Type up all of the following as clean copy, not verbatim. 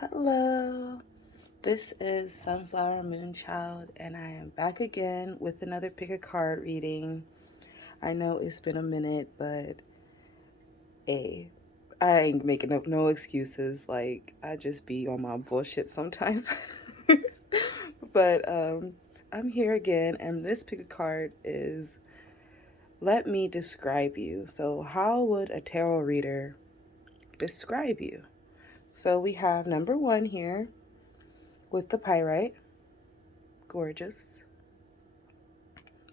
Hello, this is Sunflower Moonchild, and I am back again with another pick a card reading. I know it's been a minute, but hey, I ain't making up no excuses. Like, I just be on my bullshit sometimes. But I'm here again, and this pick a card is Let Me Describe You. So, how would a tarot reader describe you? So, we have number one here with the pyrite. Gorgeous.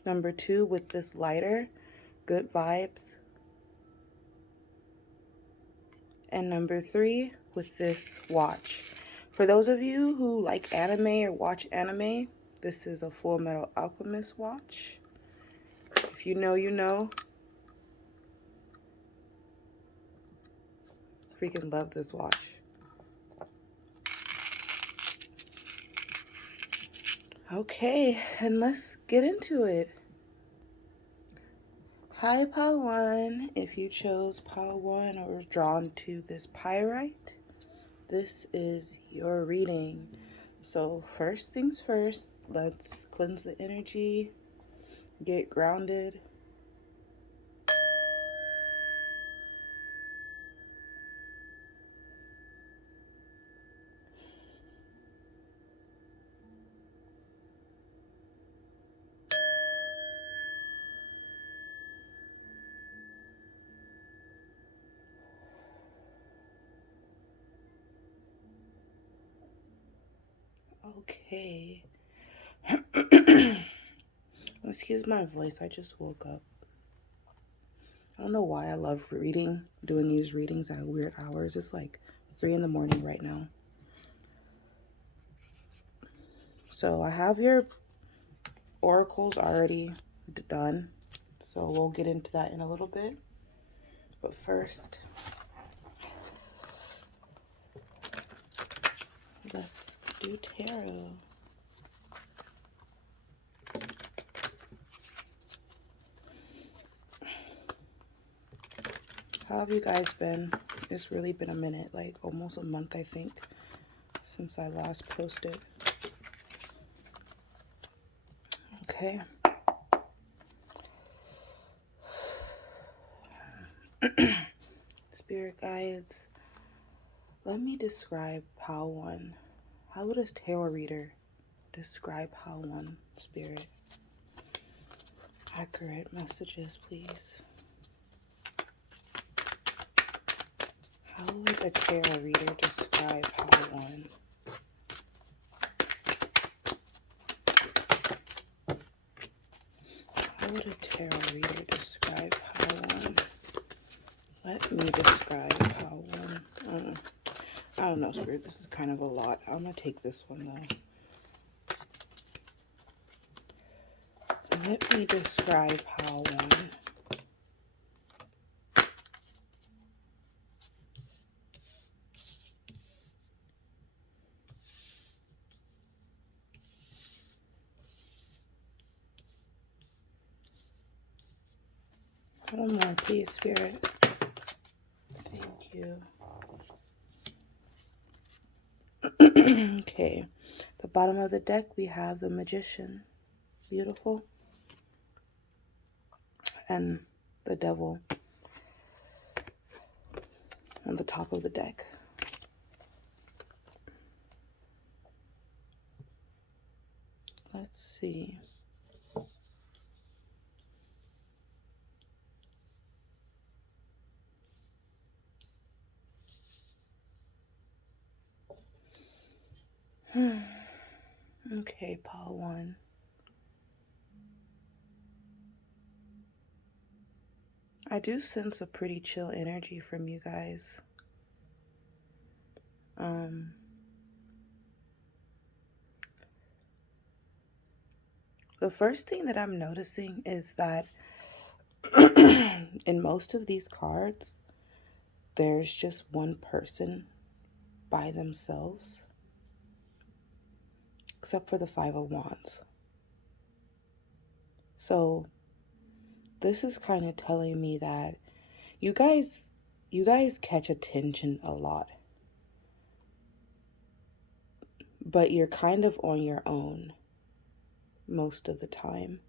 Number two with this lighter, good vibes. And number three with this watch. For those of you who like anime or watch anime, this is a Full Metal Alchemist watch. If you know, you know. Freaking love this watch. Okay, and let's get into it. Hi, Pile 1. If you chose Pile 1 or was drawn to this pyrite, this is your reading. So first things first, let's cleanse the energy, get grounded. Okay. Excuse my voice, I just woke up. I don't know why I love doing these readings at weird hours. It's like 3 in the morning right now. So I have your oracles already done. So we'll get into that in a little bit. But first, let's do tarot. How have you guys been? It's really been a minute, like almost a month, I think, since I last posted. Okay. Spirit guides, let me describe Pile 1. How would a tarot reader describe Pile 1, Spirit? Accurate messages, please. How would a tarot reader describe Pile 1? How would a tarot reader describe Pile 1? Let me describe Pile 1. I don't know, Spirit. This is kind of a lot. I'm going to take this one, though. Let me describe Pile 1. One more, please, Spirit. Thank you. Okay. The bottom of the deck, we have the Magician. Beautiful. And the Devil on the top of the deck. Let's see. Okay, Pile 1. I do sense a pretty chill energy from you guys. The first thing that I'm noticing is that in most of these cards, there's just one person by themselves, except for the Five of Wands. So this is kind of telling me that you guys catch attention a lot. but you're kind of on your own most of the time.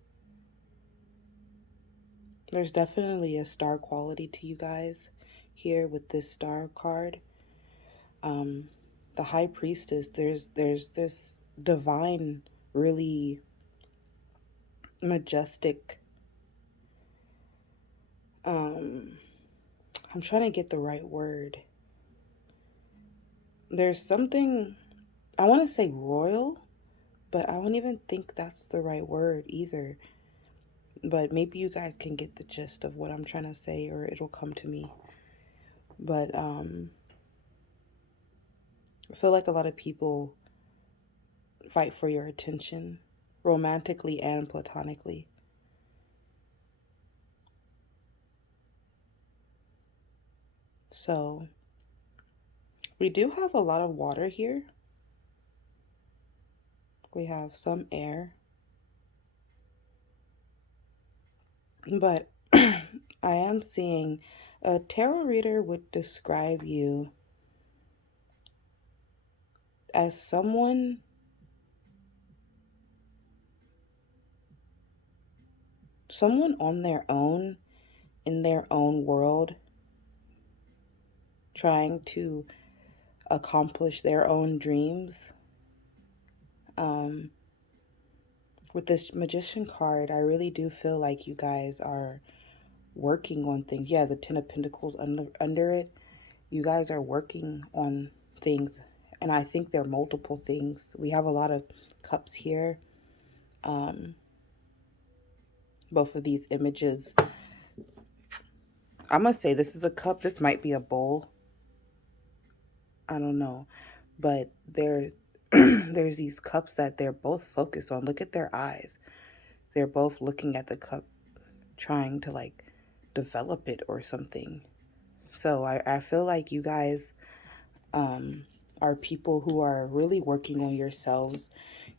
There's definitely a star quality to you guys here with this star card. Um, the High Priestess, there's this divine, really majestic, I'm trying to get the right word. There's something, I want to say royal, but I don't even think that's the right word either. But maybe you guys can get the gist of what I'm trying to say, or it'll come to me. But I feel like a lot of people fight for your attention, romantically and platonically. So we do have a lot of water here. We have some air, but I am seeing a tarot reader would describe you as someone on their own, in their own world, trying to accomplish their own dreams. Um, with this Magician card, I really do feel like you guys are working on things. Yeah, the Ten of Pentacles under it. You guys are working on things, and I think there are multiple things. We have a lot of cups here. Both of these images, I must say this is a cup. This might be a bowl. I don't know, but there's there's these cups that they're both focused on. Look at their eyes. They're both looking at the cup, trying to like develop it or something. So I feel like you guys are people who are really working on yourselves.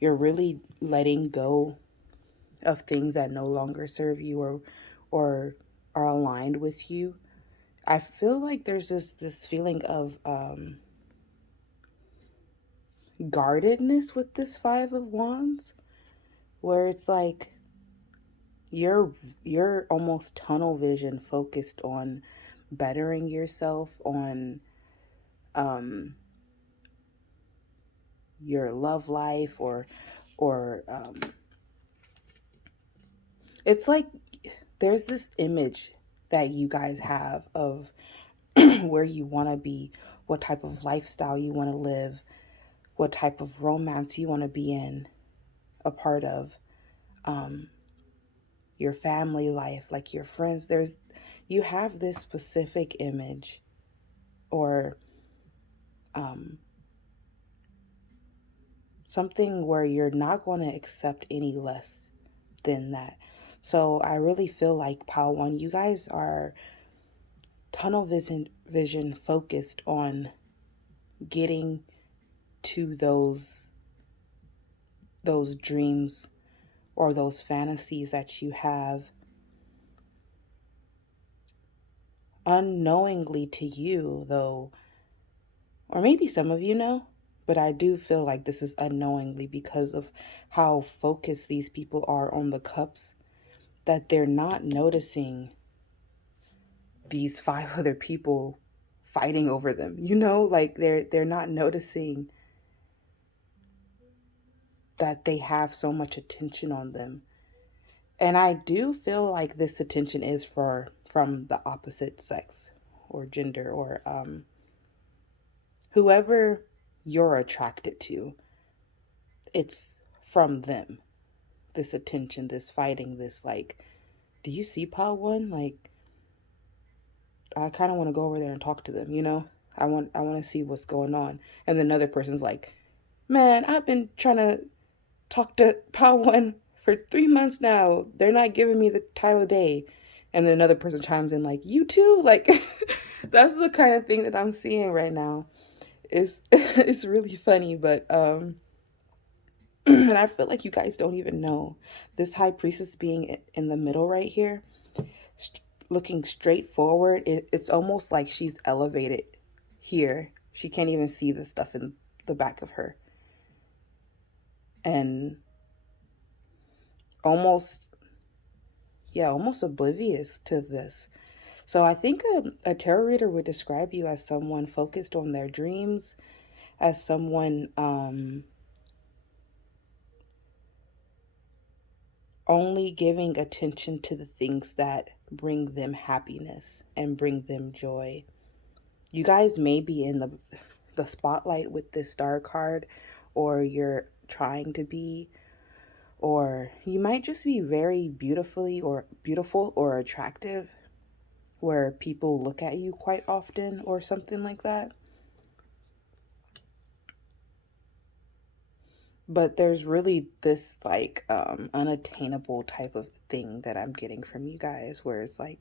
You're really letting go of things that no longer serve you or are aligned with you. I feel like there's this feeling of guardedness with this Five of Wands, where it's like you're almost tunnel vision focused on bettering yourself, on um your love life, or it's like there's this image that you guys have of where you want to be, what type of lifestyle you want to live, what type of romance you want to be in, a part of, um, your family life, like your friends. You have this specific image, or um, something where you're not going to accept any less than that. So I really feel like Pal One, you guys are tunnel vision focused on getting to those dreams or those fantasies that you have, unknowingly to you though, or maybe some of you know, but I do feel like this is unknowingly because of how focused these people are on the cups, that they're not noticing these five other people fighting over them. Like they're not noticing that they have so much attention on them. And I do feel like this attention is from the opposite sex or gender, or whoever you're attracted to. It's from them. This attention, this fighting, this like, do you see Pile One? Like, I kind of want to go over there and talk to them. I want to see what's going on. And then another person's like, man, I've been trying to talk to Pile One for 3 months now. They're not giving me the time of day. And then another person chimes in like, you too? Like, that's the kind of thing that I'm seeing right now. It's really funny, but and I feel like you guys don't even know. This High Priestess being in the middle right here, looking straight forward, it's almost like she's elevated here. She can't even see the stuff in the back of her. and almost, yeah, almost oblivious to this. So I think a tarot reader would describe you as someone focused on their dreams, as someone only giving attention to the things that bring them happiness and bring them joy. You guys may be in the spotlight with this star card, or you're trying to be, or you might just be very beautiful or attractive, where people look at you quite often or something like that. But there's really this like unattainable type of thing that I'm getting from you guys, where it's like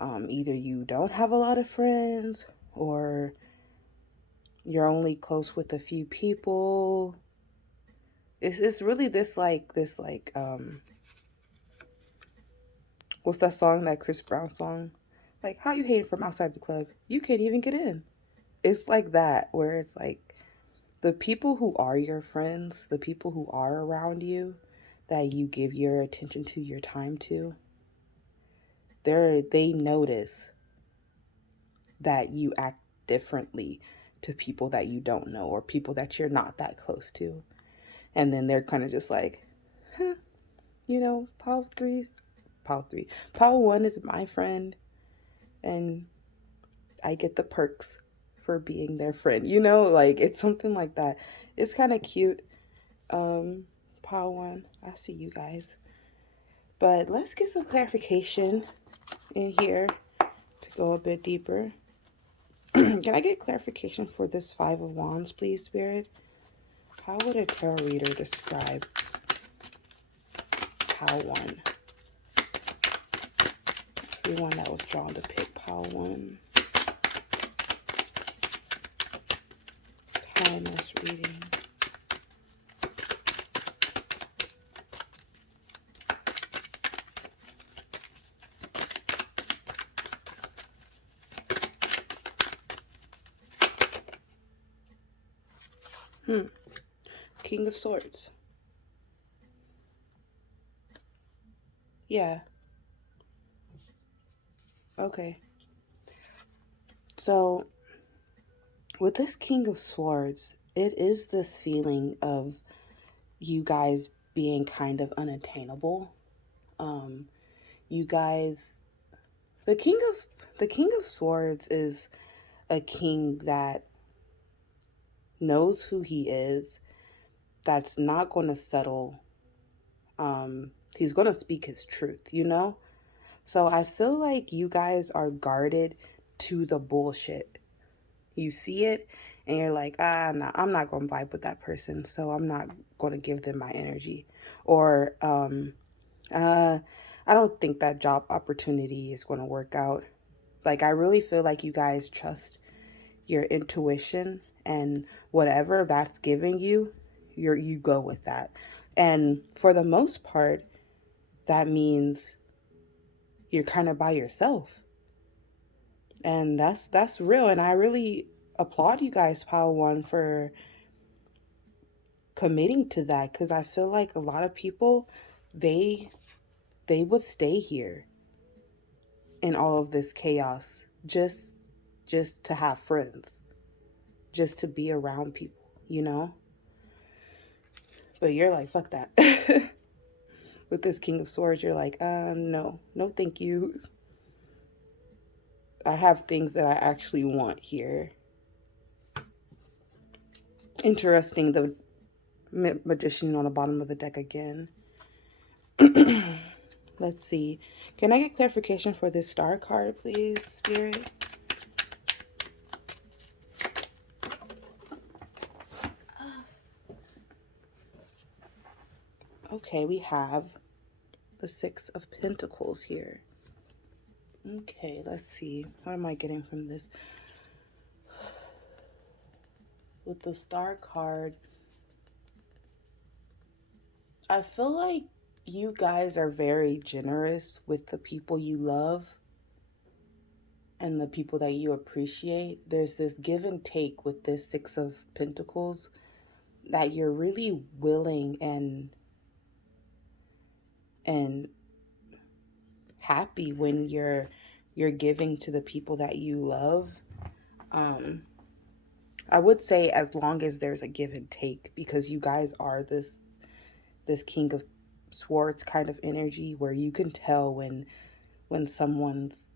either you don't have a lot of friends, or you're only close with a few people. It's really this what's that song, that Chris Brown song? Like, how you hating from outside the club? You can't even get in. It's like that, where it's like the people who are your friends, the people who are around you, that you give your attention to, your time to, they notice that you act differently to people that you don't know, or people that you're not that close to. And then they're kind of just like, huh, Paul 1 is my friend, and I get the perks for being their friend. Like, it's something like that. It's kind of cute. Paul 1, I see you guys. But let's get some clarification in here to go a bit deeper. Can I get clarification for this Five of Wands, please, Spirit? How would a tarot reader describe Pile 1? Everyone that was drawn to pick Pile 1. Timeless reading. King of Swords. Yeah. Okay. So, with this King of Swords, it is this feeling of you guys being kind of unattainable. You guys, the King of Swords is a king that knows who he is, that's not going to settle. He's going to speak his truth, So I feel like you guys are guarded to the bullshit. You see it and you're like, I'm not going to vibe with that person, so I'm not going to give them my energy. Or I don't think that job opportunity is going to work out. Like, I really feel like you guys trust your intuition, and whatever that's giving you, you go with that. And for the most part, that means you're kind of by yourself. And that's real. And I really applaud you guys, Pile 1, for committing to that, because I feel like a lot of people, they would stay here in all of this chaos, just to have friends, just to be around people. But you're like, fuck that. With this King of Swords, you're like, no, thank you. I have things that I actually want here. Interesting, the Magician on the bottom of the deck again. Let's see. Can I get clarification for this Star card, please, Spirit? Okay, we have the Six of Pentacles here. Okay, let's see. What am I getting from this? With the Star card, I feel like you guys are very generous with the people you love and the people that you appreciate. There's this give and take with this Six of Pentacles. that you're really willing and happy when you're giving to the people that you love. um I would say as long as there's a give and take, because you guys are this king of swords kind of energy where you can tell when someone's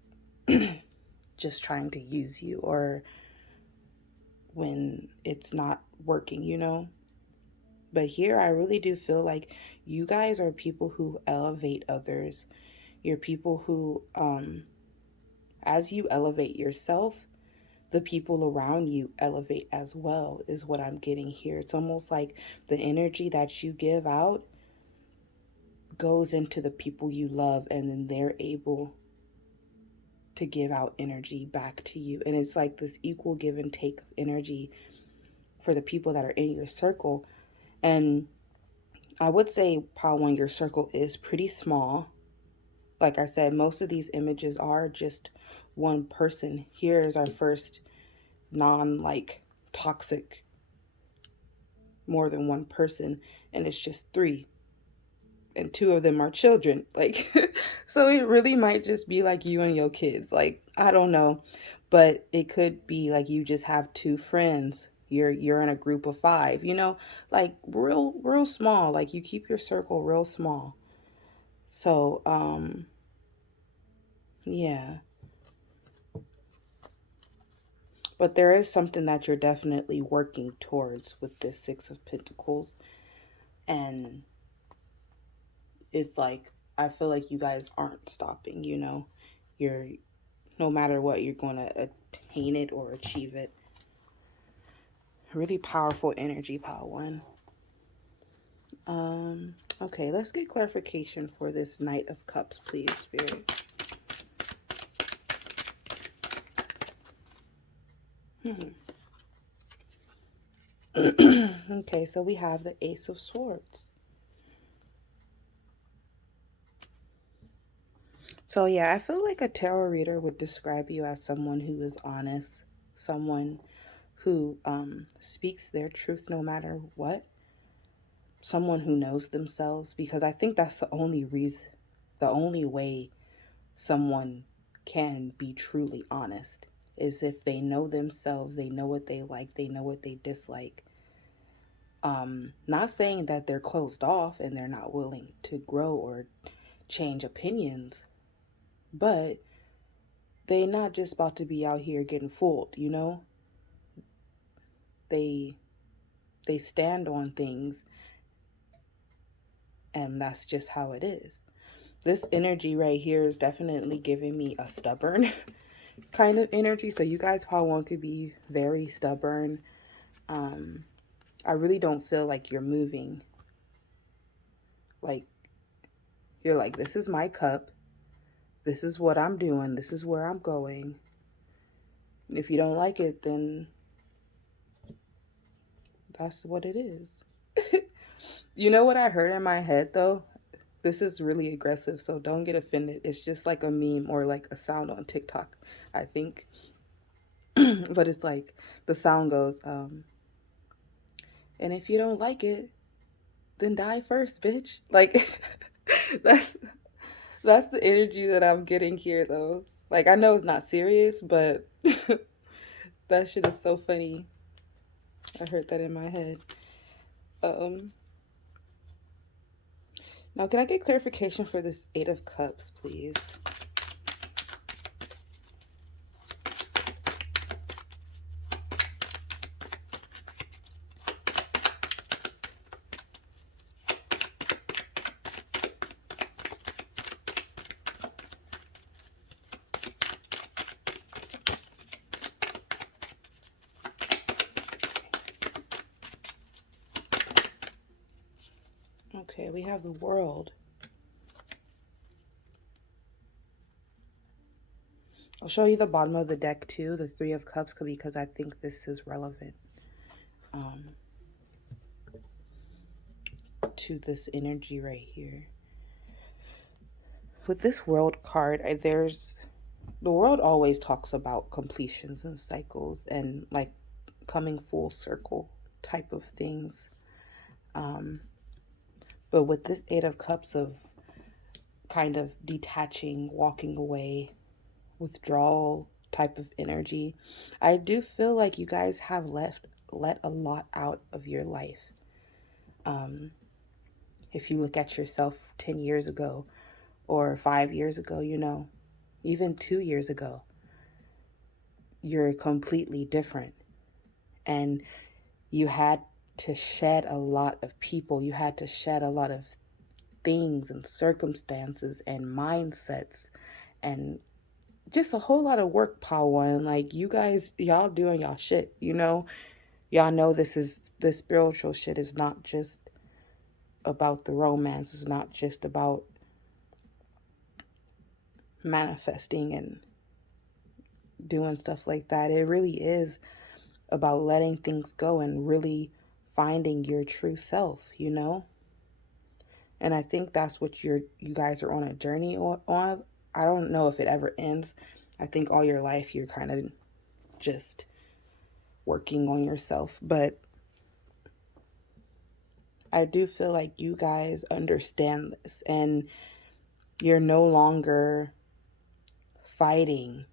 just trying to use you, or when it's not working, you know. But here I really do feel like you guys are people who elevate others. You're people who as you elevate yourself, the people around you elevate as well, is what I'm getting here. It's almost like the energy that you give out goes into the people you love, and then they're able to give out energy back to you. And it's like this equal give and take of energy for the people that are in your circle. And I would say, Paul, when your circle is pretty small, like I said, most of these images are just one person. Here is our first non like toxic, more than one person, and it's just three, and two of them are children. Like, so it really might just be like you and your kids. Like, I don't know, but it could be like you just have two friends. You're in a group of five, you know, like real small. Like you keep your circle real small. So, yeah. But there is something that you're definitely working towards with this Six of Pentacles. And it's like, I feel like you guys aren't stopping, you know? You're, no matter what, you're going to attain it or achieve it. Really powerful energy, Power One. Okay, let's get clarification for this Knight of Cups, please, Spirit. Okay, so we have the Ace of Swords. So yeah, I feel like a tarot reader would describe you as someone who is honest, someone who speaks their truth no matter what, someone who knows themselves, because I think that's the only reason, the only way someone can be truly honest is if they know themselves, they know what they like, they know what they dislike. Not saying that they're closed off and they're not willing to grow or change opinions, but they not just about to be out here getting fooled, you know? They they stand on things, and that's just how it is. This energy right here is definitely giving me a stubborn kind of energy. So you guys probably want to be very stubborn. I really don't feel like you're moving. Like, you're like, this is my cup. This is what I'm doing. This is where I'm going. And if you don't like it, then that's what it is. You know what I heard in my head, though? This is really aggressive, so don't get offended. It's just like a meme or like a sound on TikTok, I think. But it's like the sound goes, and if you don't like it, then die first, bitch. Like that's that's the energy that I'm getting here, though. Like, I know it's not serious, but that shit is so funny. I heard that in my head. Um Now, can I get clarification for this Eight of Cups, please? Okay, we have the World. I'll show you the bottom of the deck too, the Three of Cups, because I think this is relevant to this energy right here. With this World card, the World always talks about completions and cycles and like coming full circle type of things. But with this Eight of Cups of kind of detaching, walking away, withdrawal type of energy, I do feel like you guys have let a lot out of your life. If you look at yourself 10 years ago or 5 years ago, even 2 years ago, you're completely different. And you had to shed a lot of people. You had to shed a lot of things and circumstances and mindsets and just a whole lot of work, power. And like you guys, y'all doing y'all shit, Y'all know this spiritual shit is not just about the romance. It's not just about manifesting and doing stuff like that. It really is about letting things go and really finding your true self. And I think that's what you guys are on a journey on. I don't know if it ever ends. I think all your life you're kind of just working on yourself, but I do feel like you guys understand this and you're no longer fighting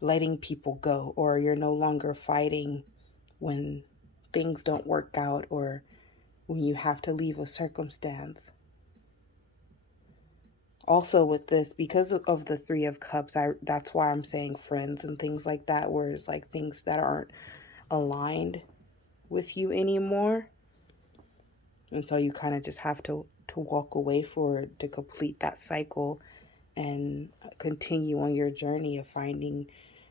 letting people go, or you're no longer fighting when things don't work out or when you have to leave a circumstance. Also with this, because of the Three of Cups, that's why I'm saying friends and things like that, where it's like things that aren't aligned with you anymore. And so you kind of just have to walk away for it to complete that cycle and continue on your journey of finding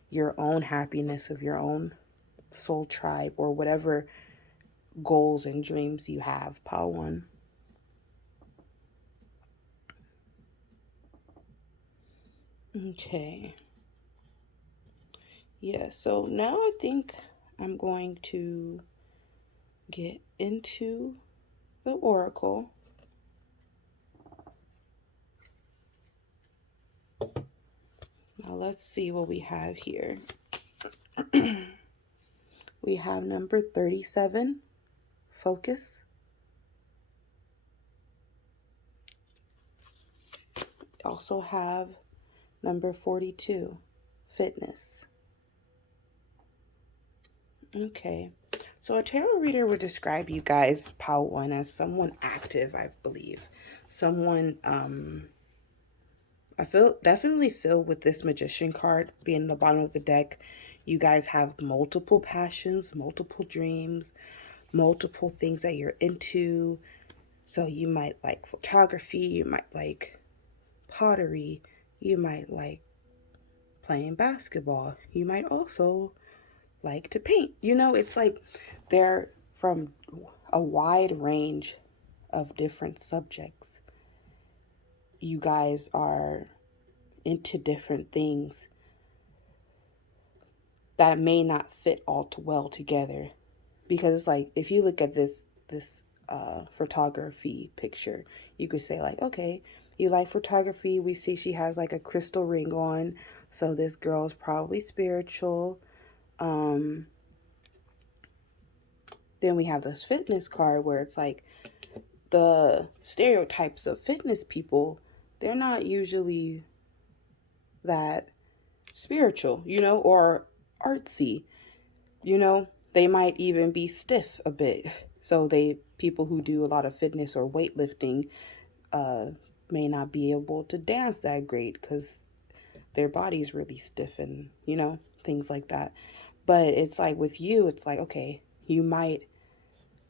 your own happiness, of your own soul tribe, or whatever goals and dreams you have. Pile one. Okay. Yeah, so now I think I'm going to get into the oracle. Now let's see what we have here. We have number 37, focus. We also have number 42, fitness. Okay. So a tarot reader would describe you guys, pile one, as someone active, I believe. Someone, I definitely feel with this magician card being the bottom of the deck, you guys have multiple passions, multiple dreams, multiple things that you're into. So you might like photography, you might like pottery, you might like playing basketball, you might also like to paint. It's like they're from a wide range of different subjects. You guys are into different things that may not fit all too well together, because it's like if you look at this photography picture, you could say like, okay, you like photography, we see she has like a crystal ring on, so this girl's probably spiritual. Then we have this fitness card where it's like the stereotypes of fitness people, they're not usually that spiritual, or artsy, they might even be stiff a bit. So people who do a lot of fitness or weightlifting may not be able to dance that great because their body's really stiff and, things like that. But it's like with you, it's like, okay, you might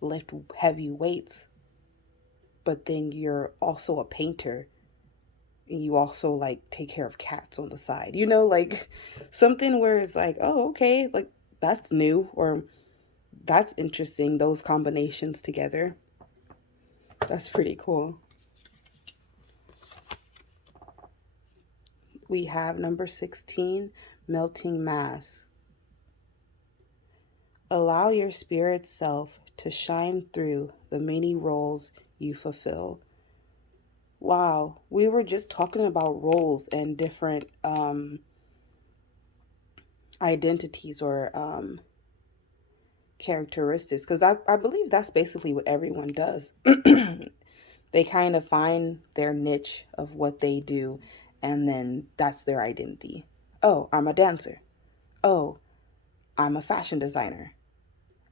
lift heavy weights, but then you're also a painter and you also like take care of cats on the side, like something where it's like, oh, okay, like that's new, or that's interesting, those combinations together. That's pretty cool. We have number 16, melting mass. Allow your spirit self to shine through the many roles you fulfill. Wow, we were just talking about roles and different identities or characteristics, because I believe that's basically what everyone does. They kind of find their niche of what they do, and then that's their identity. Oh, I'm a dancer. Oh, I'm a fashion designer.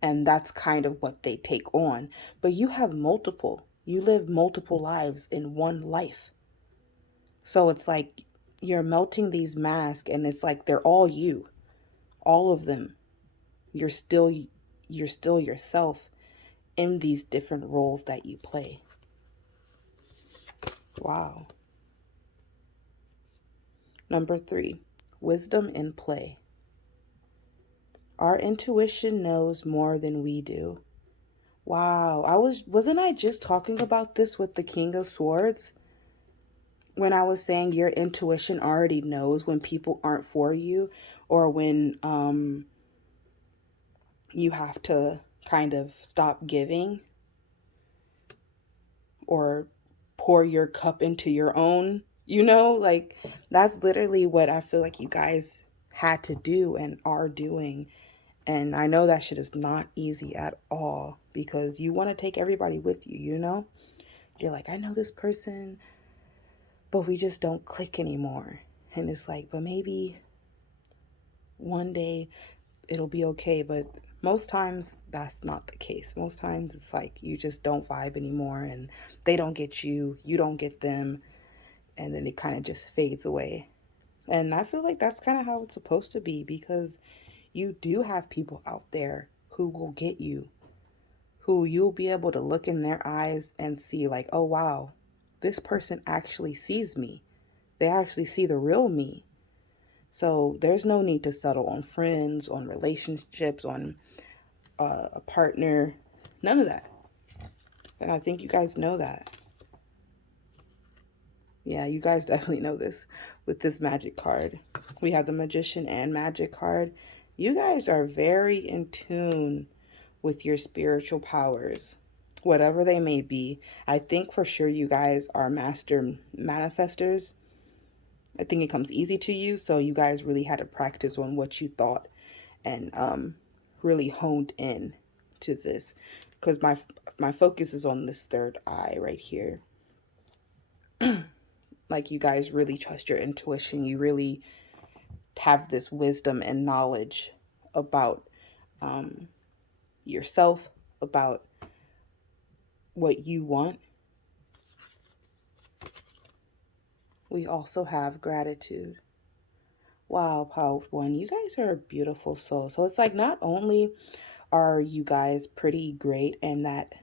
And that's kind of what they take on. But you have multiple, you live multiple lives in one life. So it's like you're melting these masks, and it's like they're all you, all of them. You're still you're still yourself in these different roles that you play. Wow. Number 3, wisdom in play. Our intuition knows more than we do. Wow, wasn't I just talking about this with the King of Swords? When I was saying your intuition already knows when people aren't for you, or when you have to kind of stop giving or pour your cup into your own, like that's literally what I feel like you guys had to do and are doing. And I know that shit is not easy at all, because you want to take everybody with you. You're like, I know this person, but we just don't click anymore. And it's like, but maybe one day it'll be okay. But most times that's not the case. Most times it's like you just don't vibe anymore, and they don't get you, you don't get them, and then it kind of just fades away. And I feel like that's kind of how it's supposed to be, because you do have people out there who will get you, who you'll be able to look in their eyes and see, like, oh wow, this person actually sees me. They actually see the real me. So there's no need to settle on friends, on relationships, on a partner, none of that. And I think you guys know that. Yeah, you guys definitely know this with this magic card. We have the magician and magic card. You guys are very in tune with your spiritual powers, whatever they may be. I think for sure you guys are master manifestors. I think it comes easy to you, so you guys really had to practice on what you thought, and really honed in to this, because my focus is on this third eye right here. Like, you guys really trust your intuition. You really have this wisdom and knowledge about yourself, about what you want. We also have gratitude. Wow, powerful one. You guys are a beautiful soul. So it's like, not only are you guys pretty great and that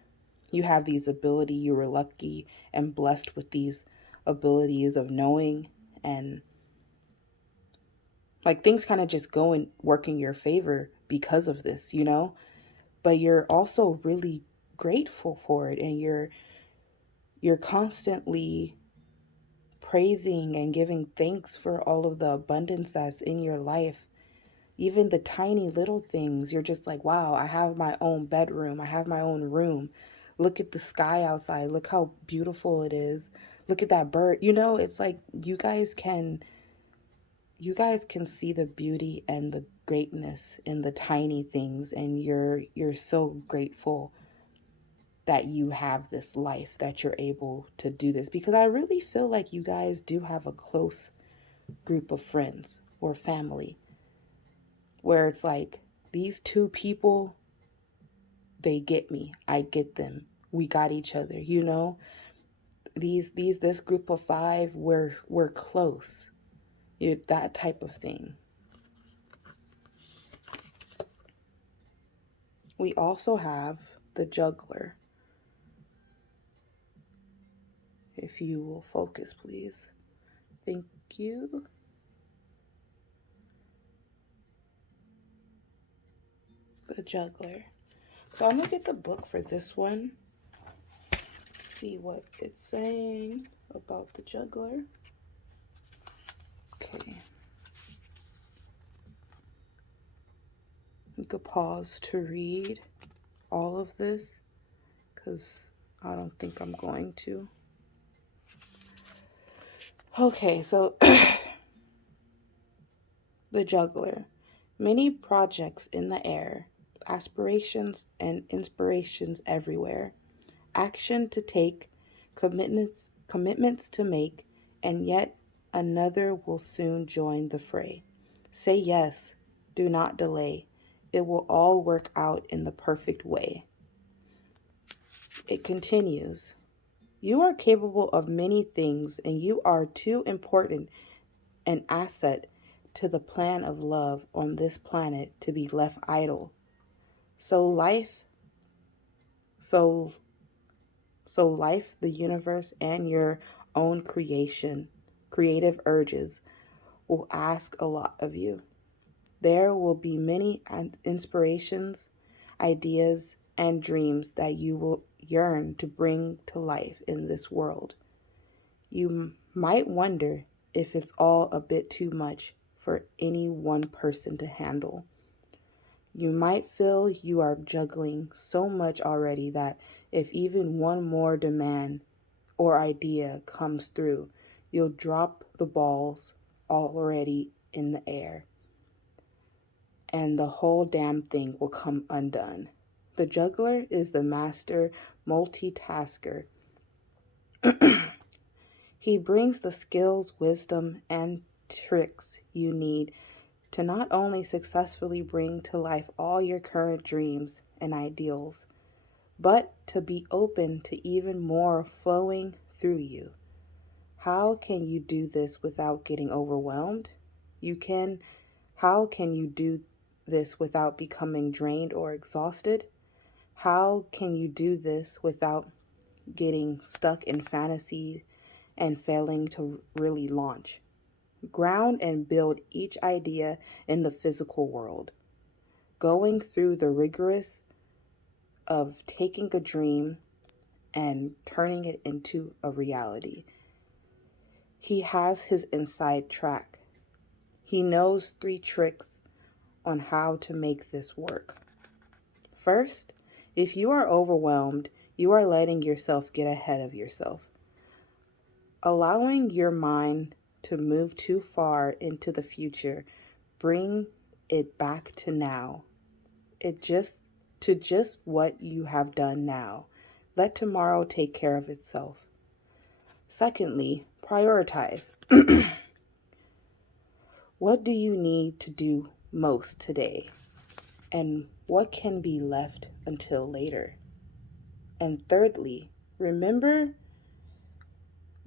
you have these ability, you were lucky and blessed with these abilities of knowing, and like things kind of just go and work in your favor because of this. But you're also really grateful for it, and you're constantly praising and giving thanks for all of the abundance that's in your life. Even the tiny little things, you're just like, wow, I have my own bedroom, I have my own room. Look at the sky outside, look how beautiful it is. Look at that bird. It's like you guys can see the beauty and the greatness in the tiny things, and you're so grateful that you have this life, that you're able to do this, because I really feel like you guys do have a close group of friends or family, where it's like these two people, they get me, I get them, we got each other. This group of 5, we're close. That type of thing. We also have the juggler. If you will focus, please. Thank you. The juggler. So I'm gonna get the book for this one. See what it's saying about the juggler. Okay. You could pause to read all of this, because I don't think I'm going to. Okay, so the juggler. Many projects in the air, aspirations and inspirations everywhere. Action to take, commitments to make, and yet another will soon join the fray. Say yes, do not delay. It will all work out in the perfect way. It continues. You are capable of many things, and you are too important an asset to the plan of love on this planet to be left idle. So life, so life, the universe, and your own creative urges will ask a lot of you. There will be many inspirations, ideas, and dreams that you will yearn to bring to life in this world. You might wonder if it's all a bit too much for any one person to handle. You might feel you are juggling so much already that if even one more demand or idea comes through, you'll drop the balls already in the air and the whole damn thing will come undone. The juggler is the master multitasker. He brings the skills, wisdom, and tricks you need to not only successfully bring to life all your current dreams and ideals, but to be open to even more flowing through you. How can you do this without getting overwhelmed? How can you do this without becoming drained or exhausted? How can you do this without getting stuck in fantasy and failing to really launch? Ground and build each idea in the physical world. Going through the rigorous of taking a dream and turning it into a reality. He has his inside track. He knows 3 tricks on how to make this work. First, if you are overwhelmed, you are letting yourself get ahead of yourself. Allowing your mind to move too far into the future, bring it back to now. Just what you have done now. Let tomorrow take care of itself. Secondly, prioritize. What do you need to do most today? And what can be left until later? And thirdly, remember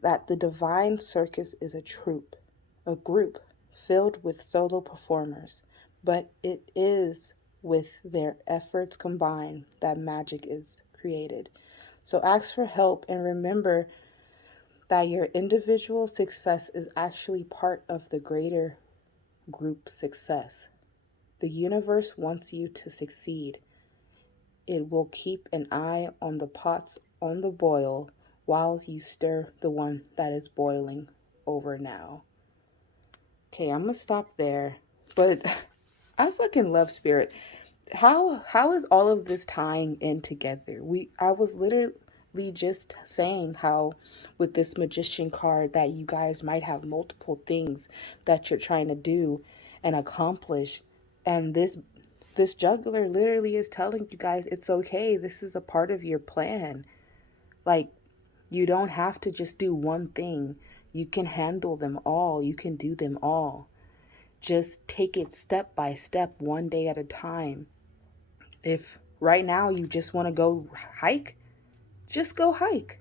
that the divine circus is a troupe, a group filled with solo performers, but it is with their efforts combined that magic is created. So ask for help and remember that your individual success is actually part of the greater group success. The universe wants you to succeed. It will keep an eye on the pots on the boil while you stir the one that is boiling over now. Okay, I'm gonna stop there. But I fucking love spirit. How is all of this tying in together? I was literally just saying how with this magician card that you guys might have multiple things that you're trying to do and accomplish, and this juggler literally is telling you guys it's okay. This is a part of your plan. Like, you don't have to just do one thing. You can handle them all. You can do them all. Just take it step by step, one day at a time. If right now you just want to go hike, just go hike.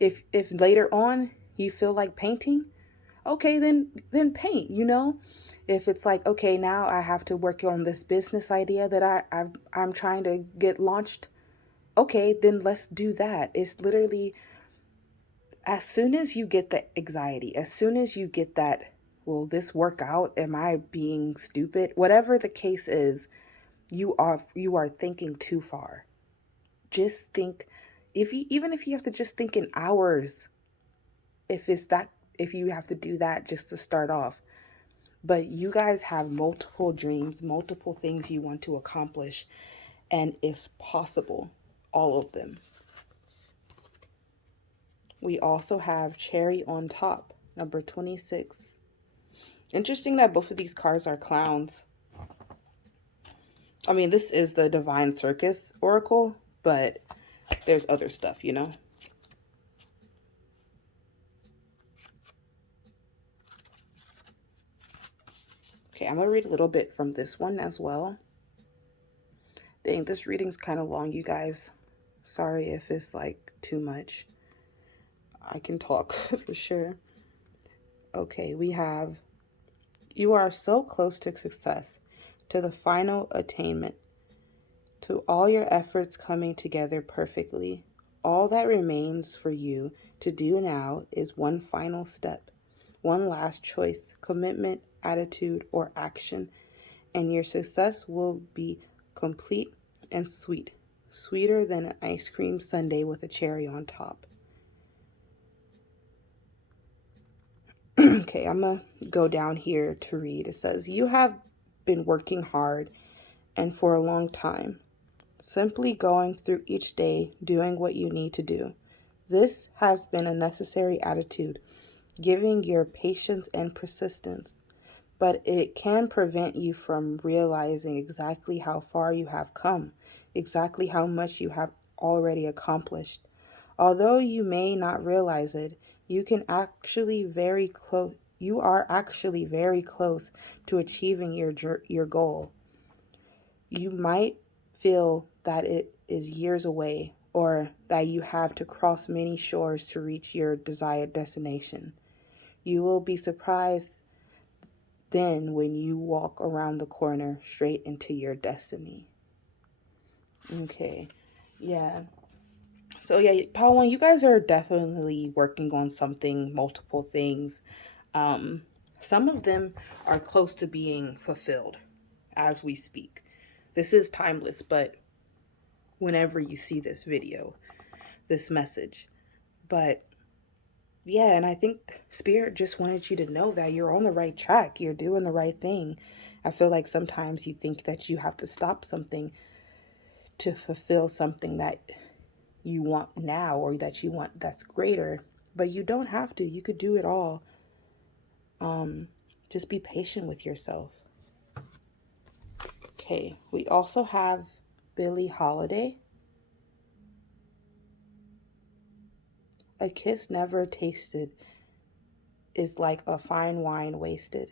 If later on you feel like painting, okay, then paint, you know? If it's like, okay, now I have to work on this business idea that I'm trying to get launched, okay, then let's do that. It's literally, as soon as you get the anxiety, as soon as you get that, will this work out? Am I being stupid? Whatever the case is, you are thinking too far. Just think, even if you have to just think in hours, if you have to do that just to start off. But you guys have multiple dreams, multiple things you want to accomplish, and it's possible, all of them. We also have Cherry on Top, number 26. Interesting that both of these cards are clowns. I mean, this is the Divine Circus Oracle, but there's other stuff, you know? Okay, I'm going to read a little bit from this one as well. Dang, this reading's kind of long, you guys. Sorry if it's like too much. I can talk for sure. Okay, we have, you are so close to success, to the final attainment, to all your efforts coming together perfectly. All that remains for you to do now is one final step, one last choice, commitment, attitude, or action, and your success will be complete and sweet, sweeter than an ice cream sundae with a cherry on top. Okay, I'm going to go down here to read. It says, you have been working hard and for a long time, simply going through each day, doing what you need to do. This has been a necessary attitude, giving your patience and persistence, but it can prevent you from realizing exactly how far you have come, exactly how much you have already accomplished. Although you may not realize it, you are actually very close to achieving your goal. You might feel that it is years away or that you have to cross many shores to reach your desired destination. You will be surprised then when you walk around the corner straight into your destiny. Okay. Yeah. So yeah, Paul, you guys are definitely working on something, multiple things. Um, some of them are close to being fulfilled as we speak. This is timeless, but whenever you see this video, this message. But yeah, and I think Spirit just wanted you to know that you're on the right track. You're doing the right thing. I feel like sometimes you think that you have to stop something to fulfill something that you want now or that you want that's greater, but you don't have to. You could do it all. Just be patient with yourself. Okay, we also have Billie Holiday. A kiss never tasted is like a fine wine wasted.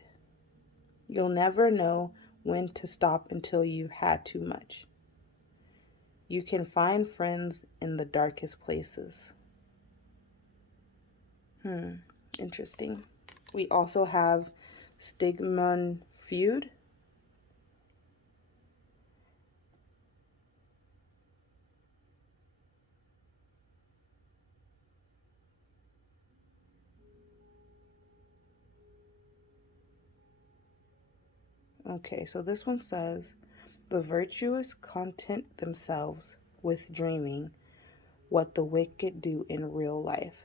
You'll never know when to stop until you've had too much. You can find friends in the darkest places. Interesting. We also have Stigmund Feud. Okay, so this one says, the virtuous content themselves with dreaming what the wicked do in real life.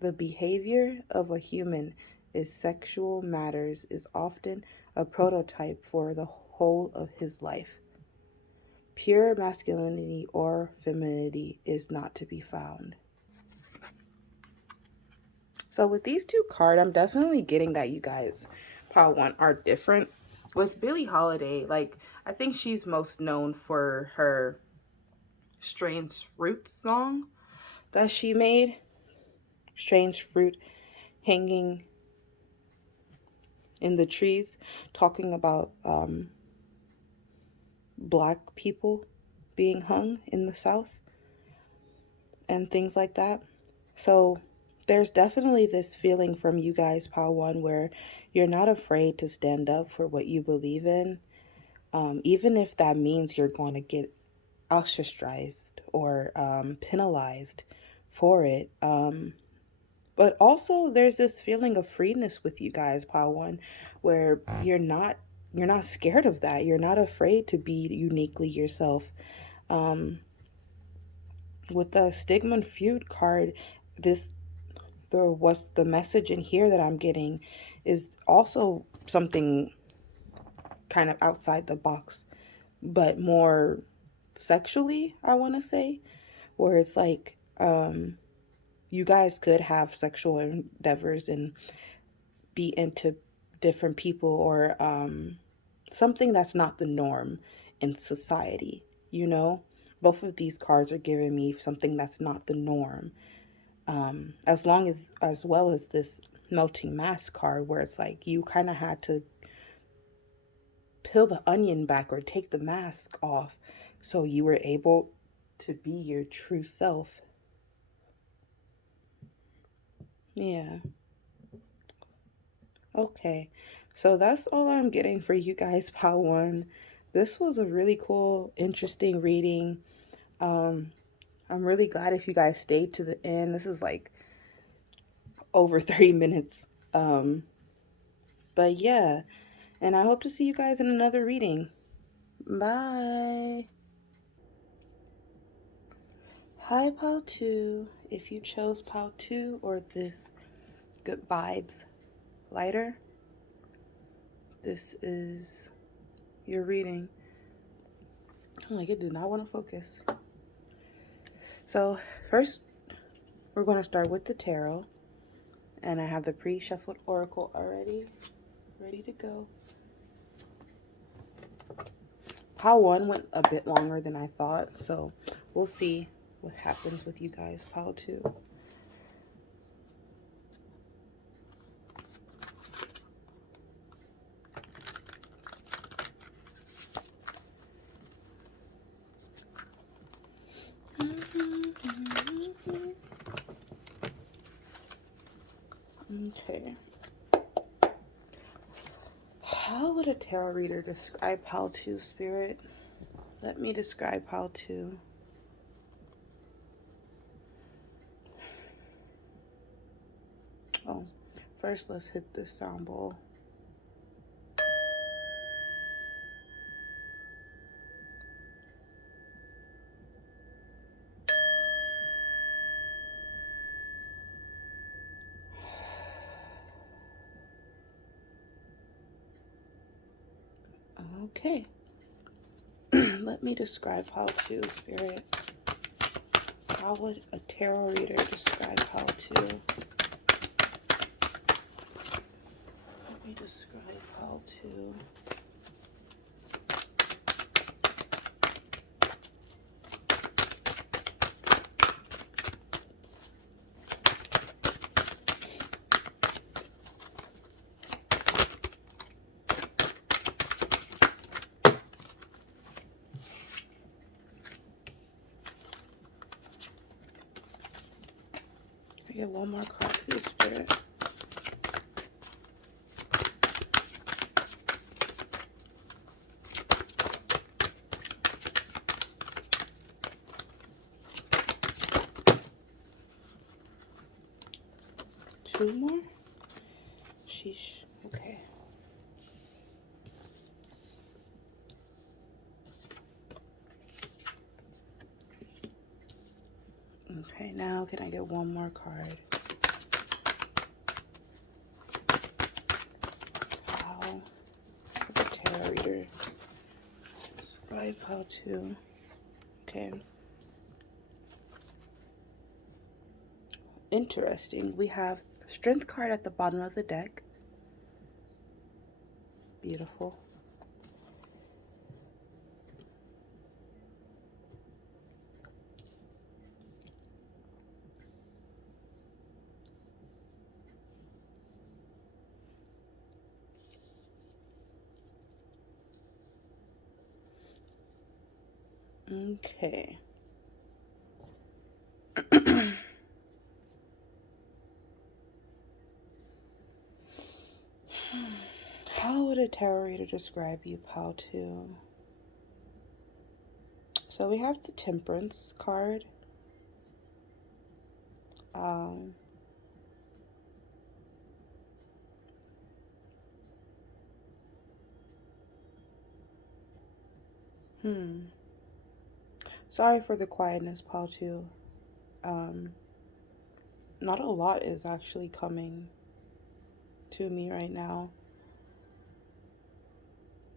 The behavior of a human is sexual matters is often a prototype for the whole of his life. Pure masculinity or femininity is not to be found. So with these two cards, I'm definitely getting that you guys probably one are different. With Billie Holiday, like, I think she's most known for her Strange Fruit song that she made. Strange fruit hanging in the trees, talking about black people being hung in the South and things like that. So there's definitely this feeling from you guys, Pal One, where you're not afraid to stand up for what you believe in, even if that means you're going to get ostracized or penalized for it. But also there's this feeling of freeness with you guys, Pal One, where you're not scared of that. You're not afraid to be uniquely yourself. Um, with the Stigma Feud card, this what's the message in here that I'm getting is also something kind of outside the box, but more sexually, I want to say, where it's like you guys could have sexual endeavors and be into different people or something that's not the norm in society, you know? Both of these cards are giving me something that's not the norm. As well as this melting mask card, where it's like you kind of had to peel the onion back or take the mask off so you were able to be your true self. Yeah. Okay. So that's all I'm getting for you guys, pile one. This was a really cool, interesting reading. Um, I'm really glad if you guys stayed to the end. This is like over 30 minutes. But yeah, and I hope to see you guys in another reading. Bye. Hi, pile two. If you chose pile two or this good vibes lighter, this is your reading. I'm like, it did not want to focus. So, first, we're going to start with the tarot. And I have the pre-shuffled oracle already ready to go. Pile one went a bit longer than I thought, so we'll see what happens with you guys. Pile two. Okay. How would a tarot reader describe pile two, Spirit? Let me describe pile two. Oh, first let's hit this sound bowl. Okay. Let me describe pile two, Spirit. How would a tarot reader describe pile two? Let me describe pile two. I get one more card, please, Spirit. Two more? Sheesh. Okay. Okay, now can I get one more card? How the tarot reader describe how to. Okay. Interesting. We have strength card at the bottom of the deck. Beautiful. Okay. How would a tarot reader describe you, Pal 2? So we have the Temperance card. Um, Sorry for the quietness, Pal 2. Not a lot is actually coming to me right now.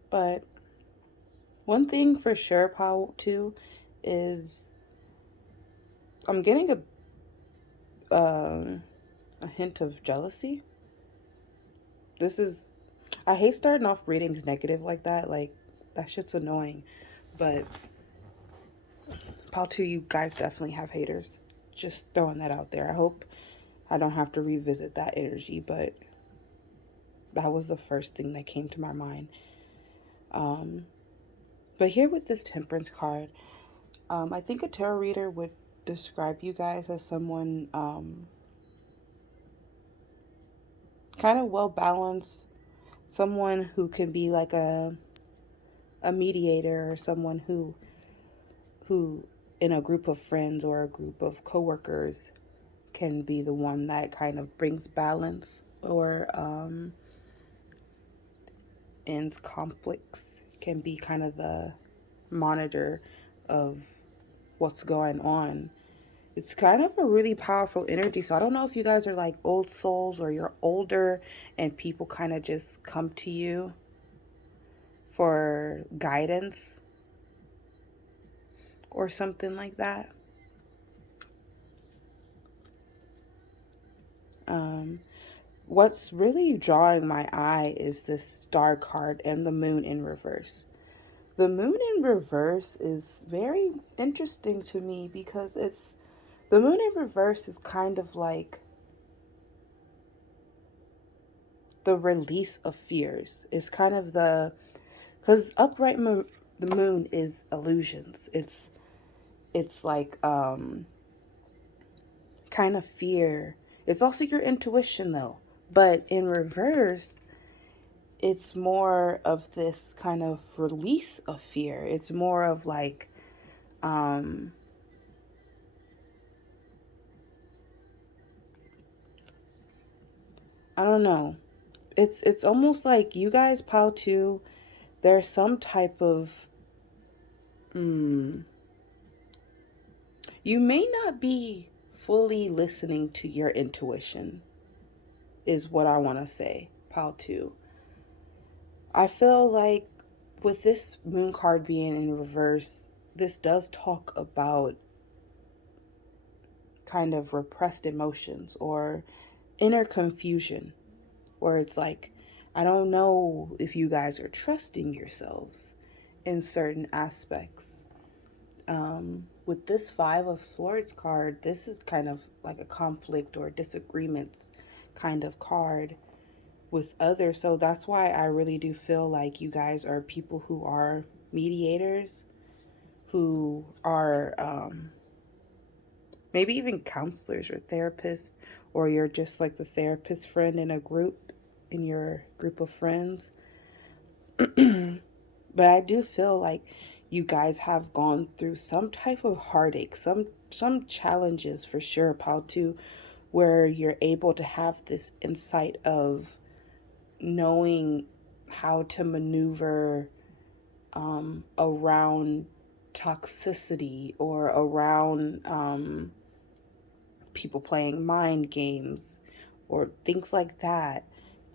But one thing for sure, Pal 2, is I'm getting a hint of jealousy. This is I hate starting off readings negative like that. Like, that shit's annoying. But Pal 2, you guys definitely have haters. Just throwing that out there. I hope I don't have to revisit that energy, but that was the first thing that came to my mind. Um, but here with this Temperance card, I think a tarot reader would describe you guys as someone kind of well balanced, someone who can be like a mediator, or someone who in a group of friends or a group of coworkers can be the one that kind of brings balance or ends conflicts, can be kind of the monitor of what's going on. It's kind of a really powerful energy. So I don't know if you guys are like old souls or you're older and people kind of just come to you for guidance or something like that. Um, what's really drawing my eye is this star card and the moon in reverse. The moon in reverse is very interesting to me because the moon in reverse is kind of like the release of fears. It's kind of because the moon is illusions. It's like kind of fear. It's also your intuition though. But in reverse, it's more of this kind of release of fear. It's more of like um I don't know. It's almost like you guys pile too. There's some type of you may not be fully listening to your intuition is what I want to say, pile 2. I feel like with this moon card being in reverse, this does talk about kind of repressed emotions or inner confusion, where it's like, I don't know if you guys are trusting yourselves in certain aspects. With this Five of Swords card, this is kind of like a conflict or disagreements kind of card with others. So that's why I really do feel like you guys are people who are mediators, who are maybe even counselors or therapists, or you're just like the therapist friend in a group, in your group of friends. But I do feel like you guys have gone through some type of heartache, some challenges for sure, Paul, too, where you're able to have this insight of knowing how to maneuver around toxicity or around people playing mind games or things like that.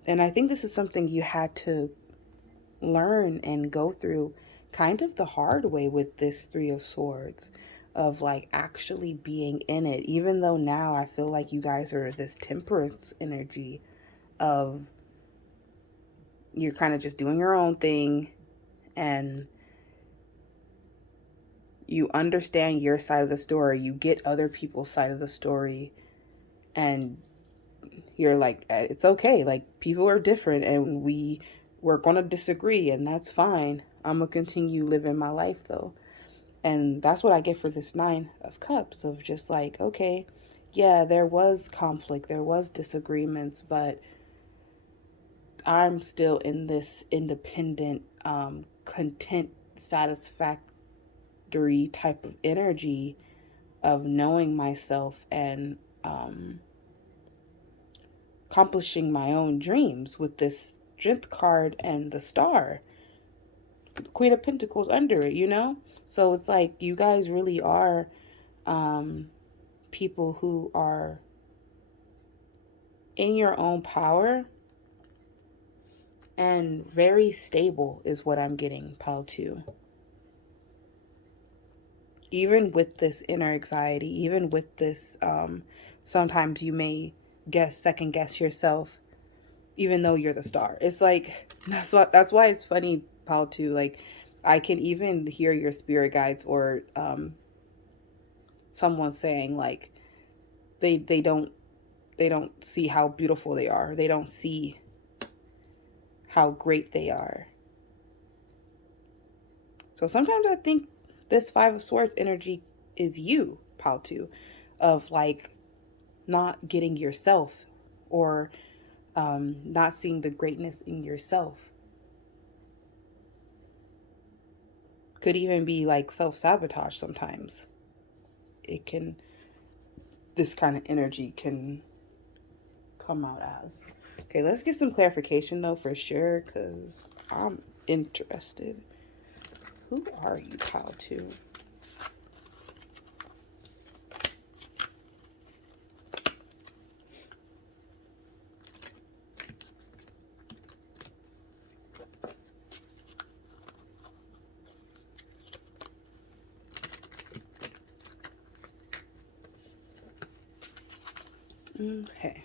And I think this is something you had to learn and go through kind of the hard way with this Three of Swords, of like actually being in it. Even though now I feel like you guys are this temperance energy of you're kind of just doing your own thing and you understand your side of the story, you get other people's side of the story, and you're like, it's okay. Like, people are different and we're going to disagree, and that's fine. I'm going to continue living my life though. And that's what I get for this Nine of Cups, of just like, okay, yeah, there was conflict, there was disagreements, but I'm still in this independent, content, satisfactory type of energy of knowing myself and accomplishing my own dreams with this Strength card and the Star, Queen of Pentacles under it, you know? So it's like you guys really are um, people who are in your own power and very stable, is what I'm getting, Pal 2. Even with this inner anxiety, even with this, sometimes you may second guess yourself. even though you're the star. It's like, that's why it's funny, Pal, too. Like, I can even hear your spirit guides or someone saying like they don't see how beautiful they are. They don't see how great they are. So sometimes I think this Five of Swords energy is you, Paltu, of like not getting yourself or not seeing the greatness in yourself. Could even be like self sabotage sometimes. It can, this kind of energy can come out as. Okay, let's get some clarification though for sure, because I'm interested. Who are you, Paltu? Okay.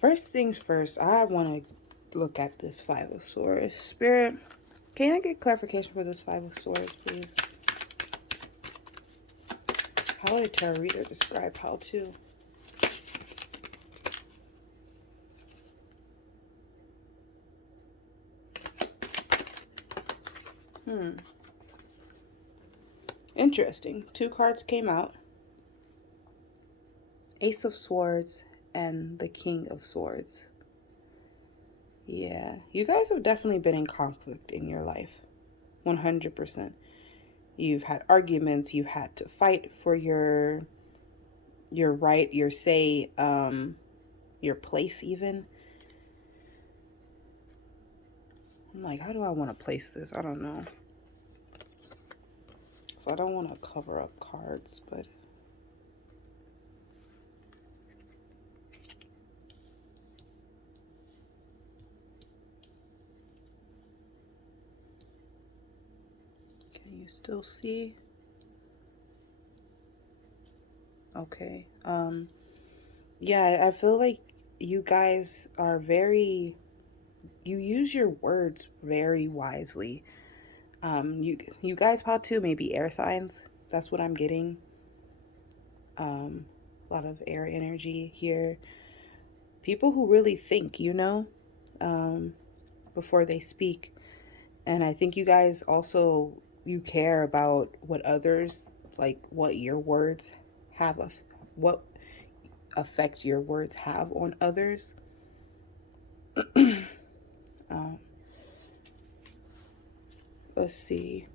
First things first, I want to look at this Five of Swords. Spirit, can I get clarification for this Five of Swords, please? How would a tarot reader describe how to? Interesting. Two cards came out. Ace of Swords and the King of Swords. Yeah, you guys have definitely been in conflict in your life. 100%. You've had arguments, you've had to fight for your right, your say, your place even. I'm like, how do I want to place this? I don't know. So I don't want to cover up cards, but can you still see? Okay. Yeah, I feel like you guys are very, you use your words very wisely. You guys probably too maybe air signs. That's what I'm getting. A lot of air energy here. People who really think, before they speak. And I think you guys also, you care about what others, like what your words have, what effect your words have on others. um, let's see.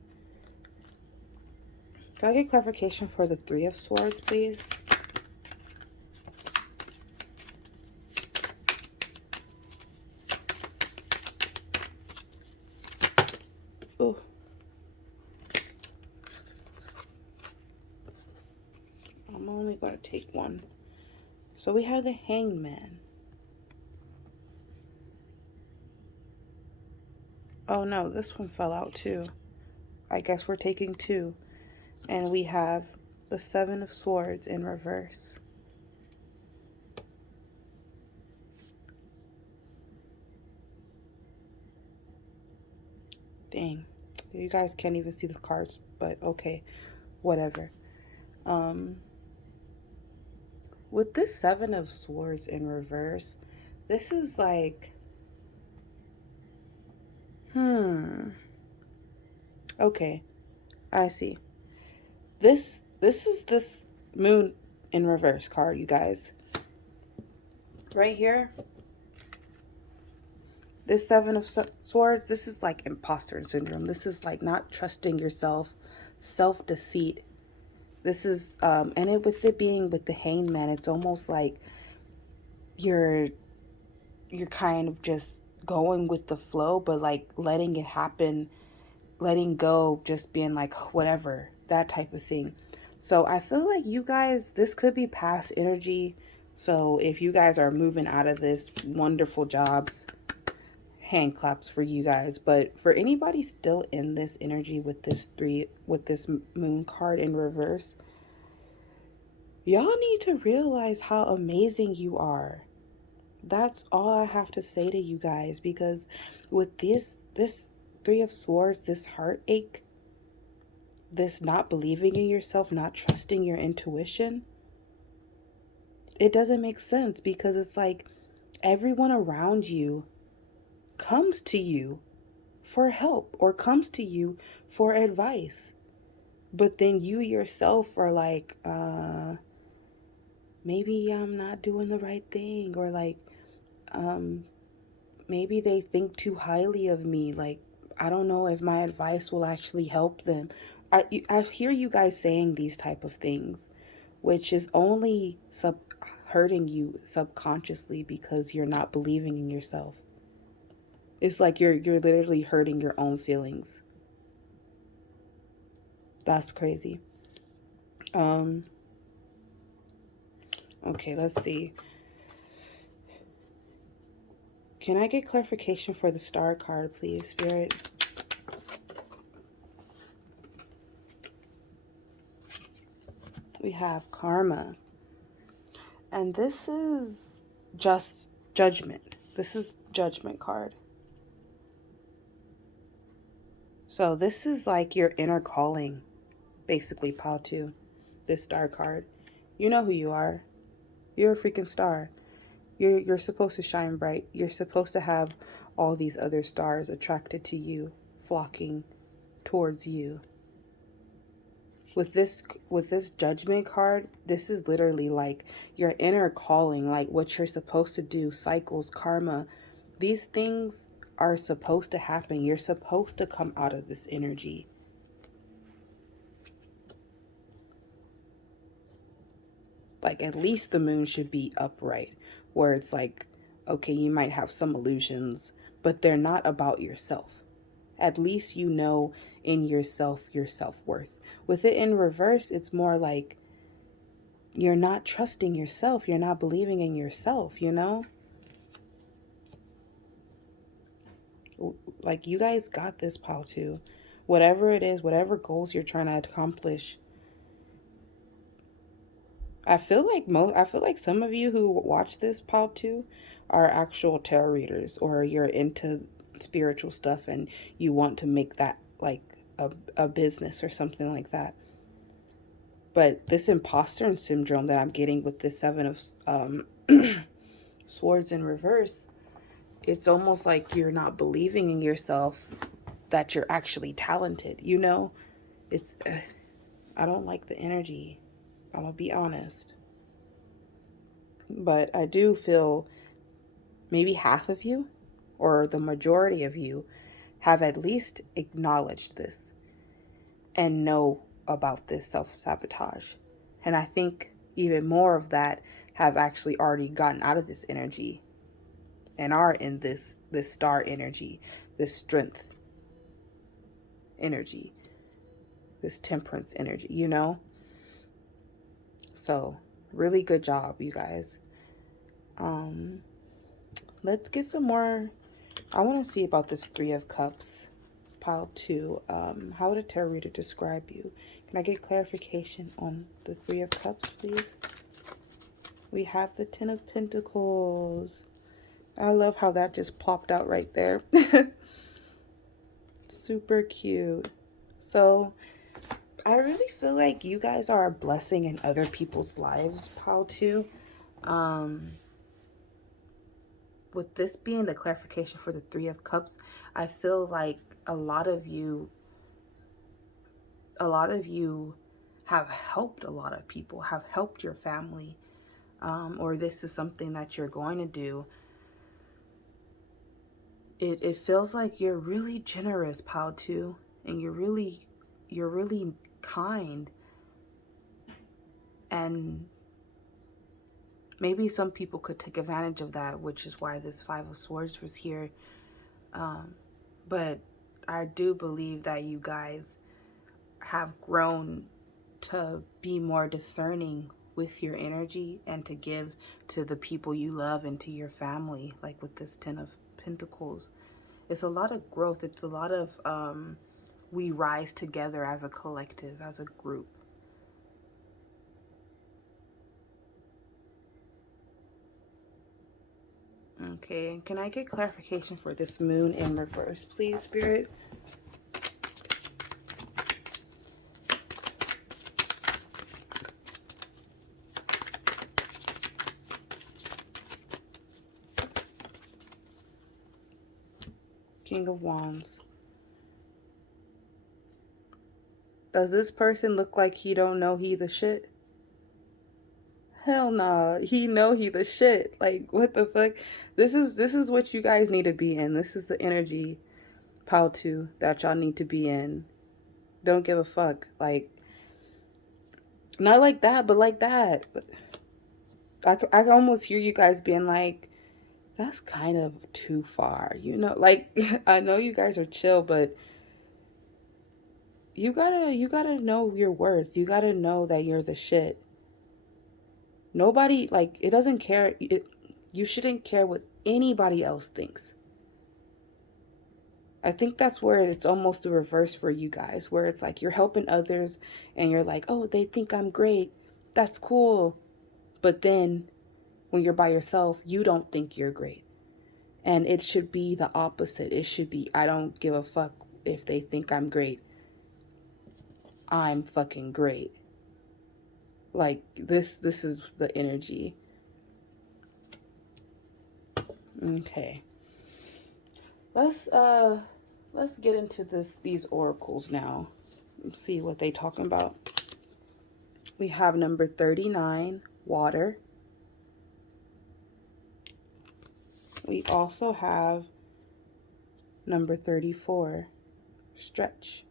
Can I get clarification for the Three of Swords, please? Oh. I'm only going to take one. So we have the Hangman. Oh no, this one fell out too. I guess we're taking two. And we have the Seven of Swords in reverse. Dang. You guys can't even see the cards, but okay. Whatever. With this Seven of Swords in reverse, this is like, okay, I see. This is this Moon in reverse card, you guys. Right here, this Seven of Swords, this is like imposter syndrome. This is like not trusting yourself, self-deceit. This is, and with it being with the Hangman, it's almost like you're kind of just going with the flow, but like letting it happen, letting go, just being like whatever, that type of thing. So I feel like you guys, this could be past energy. So if you guys are moving out of this, wonderful jobs, hand claps for you guys. But for anybody still in this energy with this Moon card in reverse, Y'all need to realize how amazing you are. That's all I have to say to you guys, because with this Three of Swords, this heartache, this not believing in yourself, not trusting your intuition, it doesn't make sense, because it's like everyone around you comes to you for help or comes to you for advice. But then you yourself are like, maybe I'm not doing the right thing, or like, um, maybe they think too highly of me. Like, I don't know if my advice will actually help them. I hear you guys saying these type of things, which is only hurting you subconsciously because you're not believing in yourself. It's like you're literally hurting your own feelings. That's crazy. Um, okay, let's see. Can I get clarification for the star card, please, Spirit? We have karma. And this is just judgment. This is judgment card. So this is like your inner calling, basically, pile 2. This star card. You know who you are. You're a freaking star. You're supposed to shine bright. You're supposed to have all these other stars attracted to you, flocking towards you. With this judgment card, this is literally like your inner calling, like what you're supposed to do, cycles, karma. These things are supposed to happen. You're supposed to come out of this energy. Like, at least the moon should be upright, where it's like, okay, you might have some illusions, but they're not about yourself. At least you know in yourself your self-worth. With it in reverse, it's more like you're not trusting yourself. You're not believing in yourself, you know? Like, you guys got this, pile 2. Whatever it is, whatever goals you're trying to accomplish. I feel like some of you who watch this, pile 2, are actual tarot readers, or you're into spiritual stuff and you want to make that like a business or something like that. But this imposter syndrome that I'm getting with this 7 of swords in reverse, it's almost like you're not believing in yourself, that you're actually talented, you know? It's I don't like the energy. I'm gonna be honest. But I do feel maybe half of you, or the majority of you, have at least acknowledged this and know about this self-sabotage. And I think even more of that have actually already gotten out of this energy and are in this star energy, this strength energy, this temperance energy, you know? So, really good job, you guys. Let's get some more. I want to see about this 3 of Cups, pile 2. How would a tarot reader describe you? Can I get clarification on the 3 of Cups, please? We have the 10 of Pentacles. I love how that just plopped out right there. Super cute. So, I really feel like you guys are a blessing in other people's lives, pile 2. With this being the clarification for the 3 of Cups, I feel like a lot of you have helped a lot of people, have helped your family, or this is something that you're going to do. It feels like you're really generous, pile 2, and you're really kind. And maybe some people could take advantage of that, which is why this 5 of Swords was here. But I do believe that you guys have grown to be more discerning with your energy and to give to the people you love and to your family, like with this 10 of Pentacles. It's a lot of growth. It's a lot of we rise together as a collective, as a group. Okay, and can I get clarification for this moon in reverse, please, Spirit? King of Wands. Does this person look like he don't know he the shit? Hell nah. He know he the shit. Like, what the fuck? This is what you guys need to be in. This is the energy, Pal 2, that y'all need to be in. Don't give a fuck. Like, not like that, but like that. I can almost hear you guys being like, that's kind of too far. You know, like, I know you guys are chill, but you gotta know your worth. You gotta know that you're the shit. Nobody, like, it doesn't care. You shouldn't care what anybody else thinks. I think that's where it's almost the reverse for you guys, where it's like you're helping others and you're like, oh, they think I'm great. That's cool. But then when you're by yourself, you don't think you're great. And it should be the opposite. It should be, I don't give a fuck if they think I'm great. I'm fucking great. Like, this is the energy. Okay. Let's get into these oracles now. Let's see what they talking about. We have number 39, water. We also have number 34, stretch.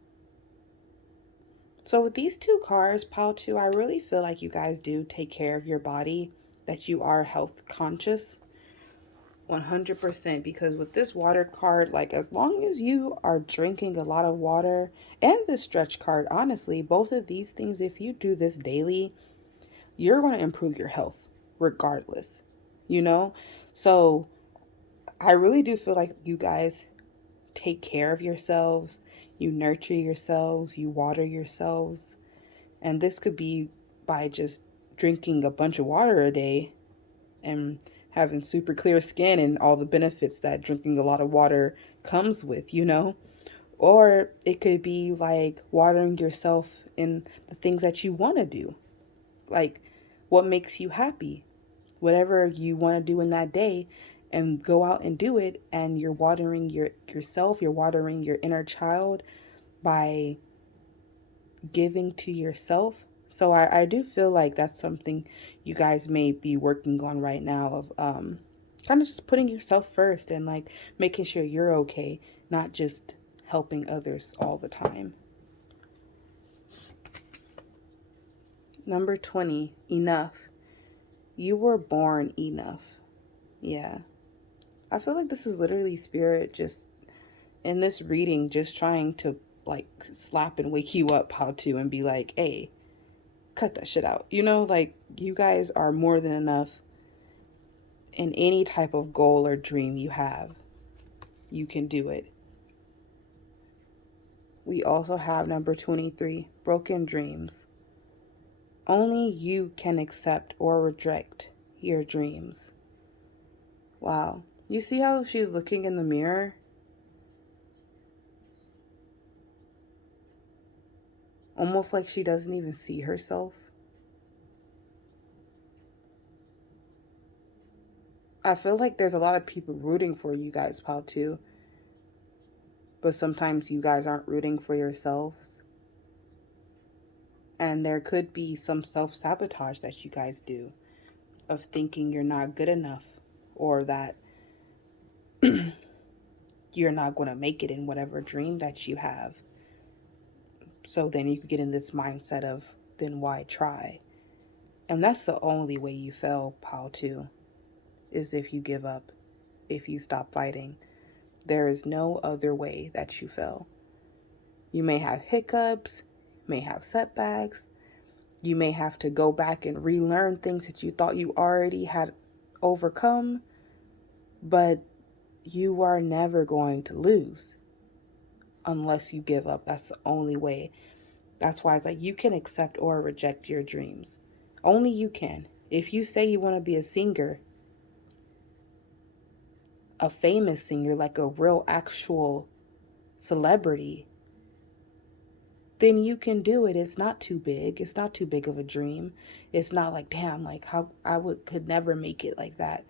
So with these two cards, Pile 2, I really feel like you guys do take care of your body, that you are health conscious. 100%, because with this water card, like, as long as you are drinking a lot of water, and the stretch card, honestly, both of these things, if you do this daily, you're going to improve your health regardless, you know? So I really do feel like you guys take care of yourselves, you nurture yourselves, you water yourselves. And this could be by just drinking a bunch of water a day and having super clear skin and all the benefits that drinking a lot of water comes with, you know? Or it could be like watering yourself in the things that you want to do. Like, what makes you happy? Whatever you want to do in that day, and go out and do it, and you're watering yourself, you're watering your inner child by giving to yourself. So I do feel like that's something you guys may be working on right now, of kind of just putting yourself first and like making sure you're okay, not just helping others all the time. Number 20, enough. You were born enough. Yeah. I feel like this is literally spirit just in this reading, just trying to like slap and wake you up how to and be like, hey, cut that shit out. You know, like, you guys are more than enough in any type of goal or dream you have. You can do it. We also have number 23, broken dreams. Only you can accept or reject your dreams. Wow. You see how she's looking in the mirror? Almost like she doesn't even see herself. I feel like there's a lot of people rooting for you guys, Pal, too. But sometimes you guys aren't rooting for yourselves. And there could be some self-sabotage that you guys do, of thinking you're not good enough, or that you're not going to make it in whatever dream that you have. So then you could get in this mindset of, then why try? And that's the only way you fail, Pal, too, is if you give up, if you stop fighting. There is no other way that you fail. You may have hiccups, may have setbacks, you may have to go back and relearn things that you thought you already had overcome, but you are never going to lose unless you give up. That's the only way. That's why it's like, you can accept or reject your dreams. Only you can. If you say you want to be a singer, a famous singer, like a real actual celebrity, then you can do it. It's not too big. It's not too big of a dream. It's not like, damn, like how could never make it like that.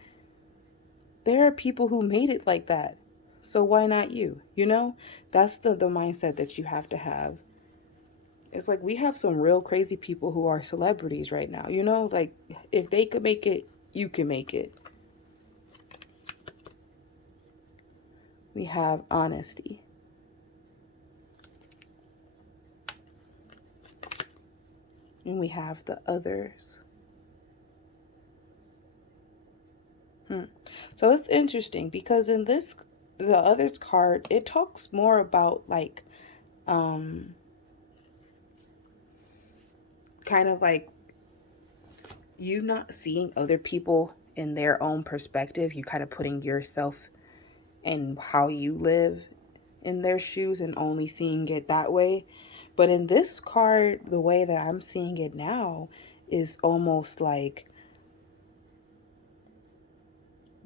There are people who made it like that. So why not you? You know? That's the mindset that you have to have. It's like we have some real crazy people who are celebrities right now. You know, like if they could make it, you can make it. We have honesty. And we have the others. So it's interesting because in this, the others card, it talks more about like, kind of like you not seeing other people in their own perspective. You kind of putting yourself and how you live in their shoes and only seeing it that way. But in this card, the way that I'm seeing it now is almost like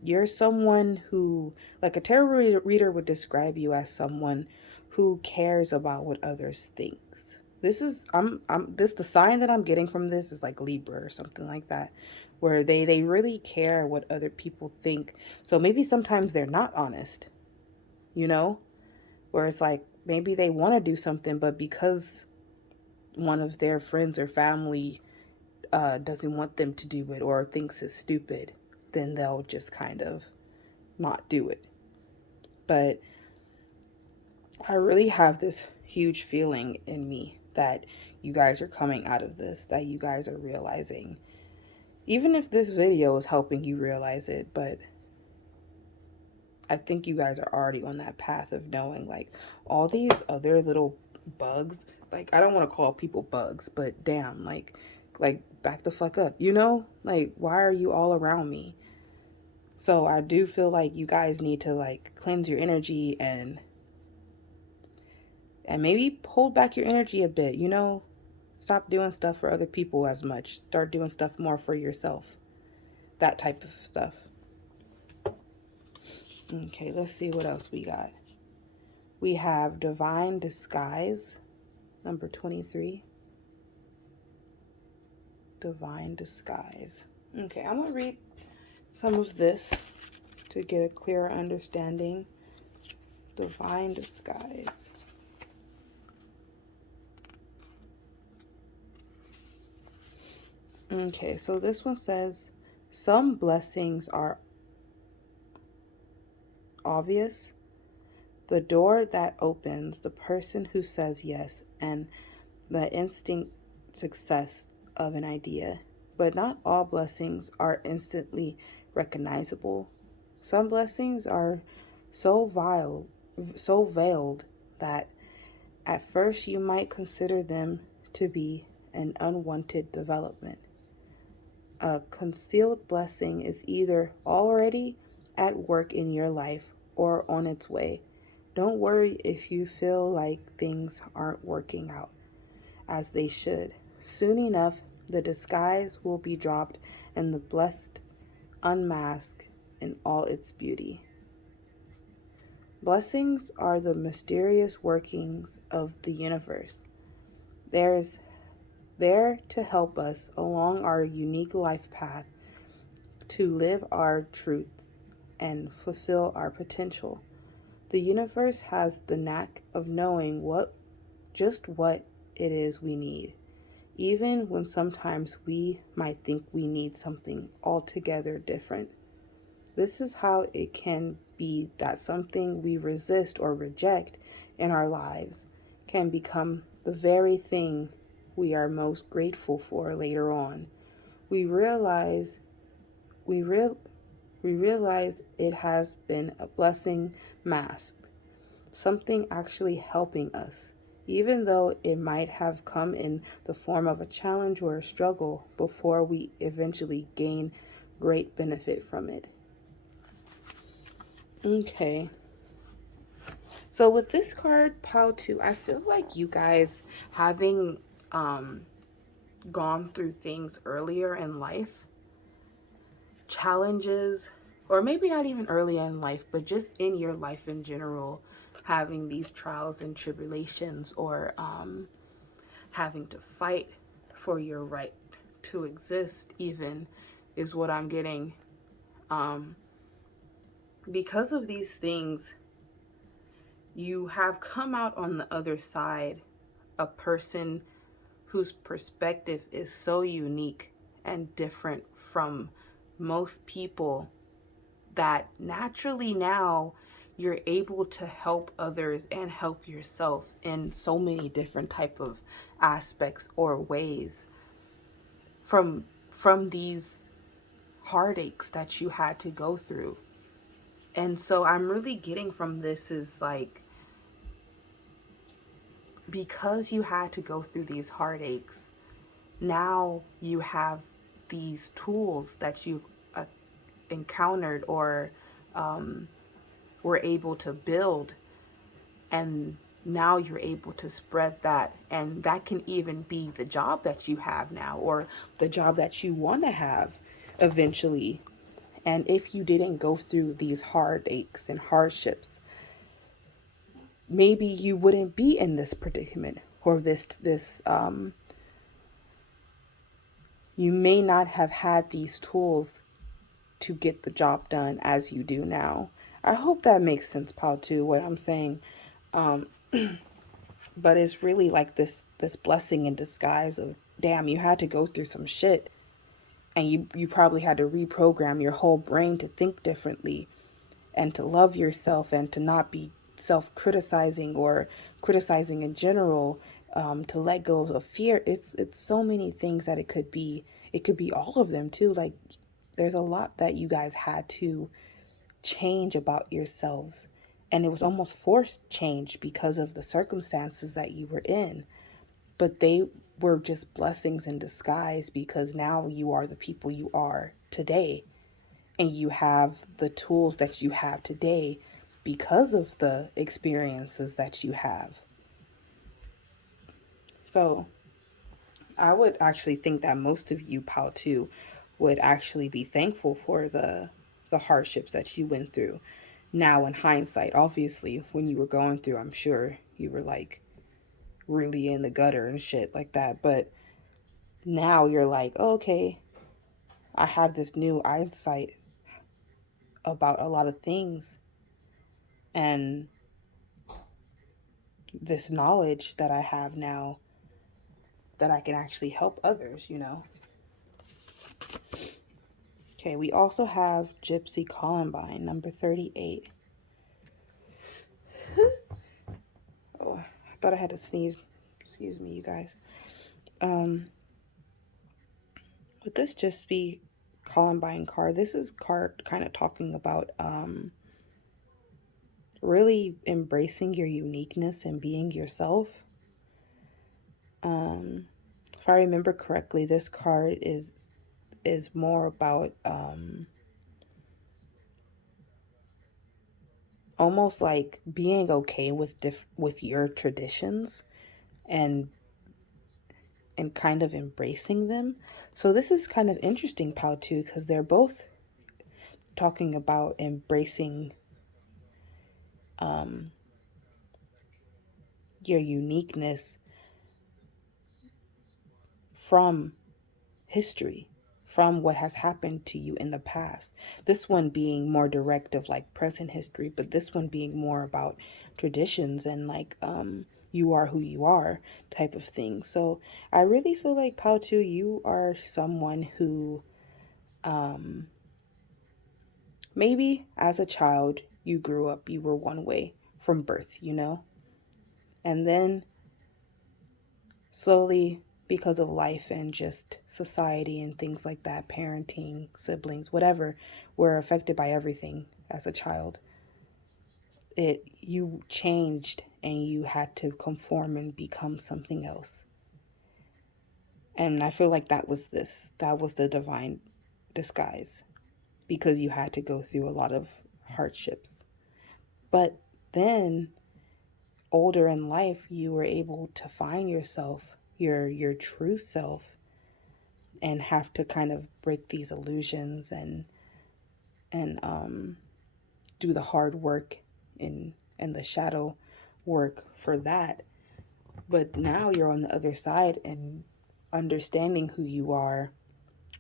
you're someone who, like a tarot reader would describe you as someone who cares about what others think. This is the sign that I'm getting from this is like Libra or something like that, where they really care what other people think. So maybe sometimes they're not honest, you know, where it's like maybe they want to do something, but because one of their friends or family doesn't want them to do it or thinks it's stupid, then they'll just kind of not do it. But I really have this huge feeling in me that you guys are coming out of this, that you guys are realizing, even if this video is helping you realize it, but I think you guys are already on that path of knowing like all these other little bugs. Like, I don't want to call people bugs, but damn, like back the fuck up, you know? Like, why are you all around me? So I do feel like you guys need to like cleanse your energy and maybe hold back your energy a bit, you know? Stop doing stuff for other people as much. Start doing stuff more for yourself. That type of stuff. Okay, let's see what else we got. We have Divine Disguise, number 23. Divine Disguise. Okay, I'm going to read some of this to get a clearer understanding. Divine Disguise. Okay, so this one says, some blessings are obvious. The door that opens, the person who says yes, and the instinct success of an idea. But not all blessings are instantly recognizable. Some blessings are so veiled that at first you might consider them to be an unwanted development. A concealed blessing is either already at work in your life or on its way. Don't worry if you feel like things aren't working out as they should. Soon enough, the disguise will be dropped and the blessed unmasked in all its beauty. Blessings are the mysterious workings of the universe. There to help us along our unique life path to live our truth and fulfill our potential. The universe has the knack of knowing just what it is we need, even when sometimes we might think we need something altogether different. This is how it can be that something we resist or reject in our lives can become the very thing we are most grateful for later on. We realize we real we realize it has been a blessing masked, something actually helping us, even though it might have come in the form of a challenge or a struggle before we eventually gain great benefit from it. Okay. So with this card, Pile 2, I feel like you guys having gone through things earlier in life, challenges or maybe not even early in life, but just in your life in general, having these trials and tribulations, or having to fight for your right to exist, even, is what I'm getting. Um, because of these things, you have come out on the other side a person whose perspective is so unique and different from most people, that naturally now you're able to help others and help yourself in so many different type of aspects or ways from these heartaches that you had to go through. And so I'm really getting from this is like, because you had to go through these heartaches, now you have these tools that you've uh, encountered, or were able to build, and now you're able to spread that, and that can even be the job that you have now, or the job that you want to have eventually. And if you didn't go through these heartaches and hardships, maybe you wouldn't be in this predicament, or this you may not have had these tools to get the job done as you do now. I hope that makes sense, Paul, too, what I'm saying. Um, but it's really like this blessing in disguise of, damn, you had to go through some shit, and you probably had to reprogram your whole brain to think differently, and to love yourself, and to not be self-criticizing or criticizing in general, to let go of fear. It's so many things that it could be. It could be all of them too. Like, there's a lot that you guys had to change about yourselves, and it was almost forced change because of the circumstances that you were in. But they were just blessings in disguise, because now you are the people you are today, and you have the tools that you have today because of the experiences that you have. So I would actually think that most of you, Pal, too, would actually be thankful for the hardships that you went through. Now, in hindsight, obviously, when you were going through, I'm sure you were like really in the gutter and shit like that. But now you're like, oh, okay, I have this new insight about a lot of things, and this knowledge that I have now, that I can actually help others, you know. Okay, we also have Gypsy Columbine, number 38. Oh, I thought I had to sneeze. Excuse me, you guys. Would this just be Columbine card? This is card kind of talking about really embracing your uniqueness and being yourself. If I remember correctly, this card is more about almost like being okay with your traditions, and kind of embracing them. So this is kind of interesting, Pao, too, because they're both talking about embracing your uniqueness from history, from what has happened to you in the past. This one being more direct of like present history, but this one being more about traditions and like you are who you are type of thing. So I really feel like, Pao, too, you are someone who maybe as a child you grew up, you were one way from birth, you know, and then slowly, because of life and just society and things like that, parenting, siblings, whatever, were affected by everything as a child. You changed, and you had to conform and become something else. And I feel like that was the divine disguise, because you had to go through a lot of hardships. But then older in life, you were able to find yourself, your true self, and have to kind of break these illusions and and do the hard work and the shadow work for that. But now you're on the other side and understanding who you are,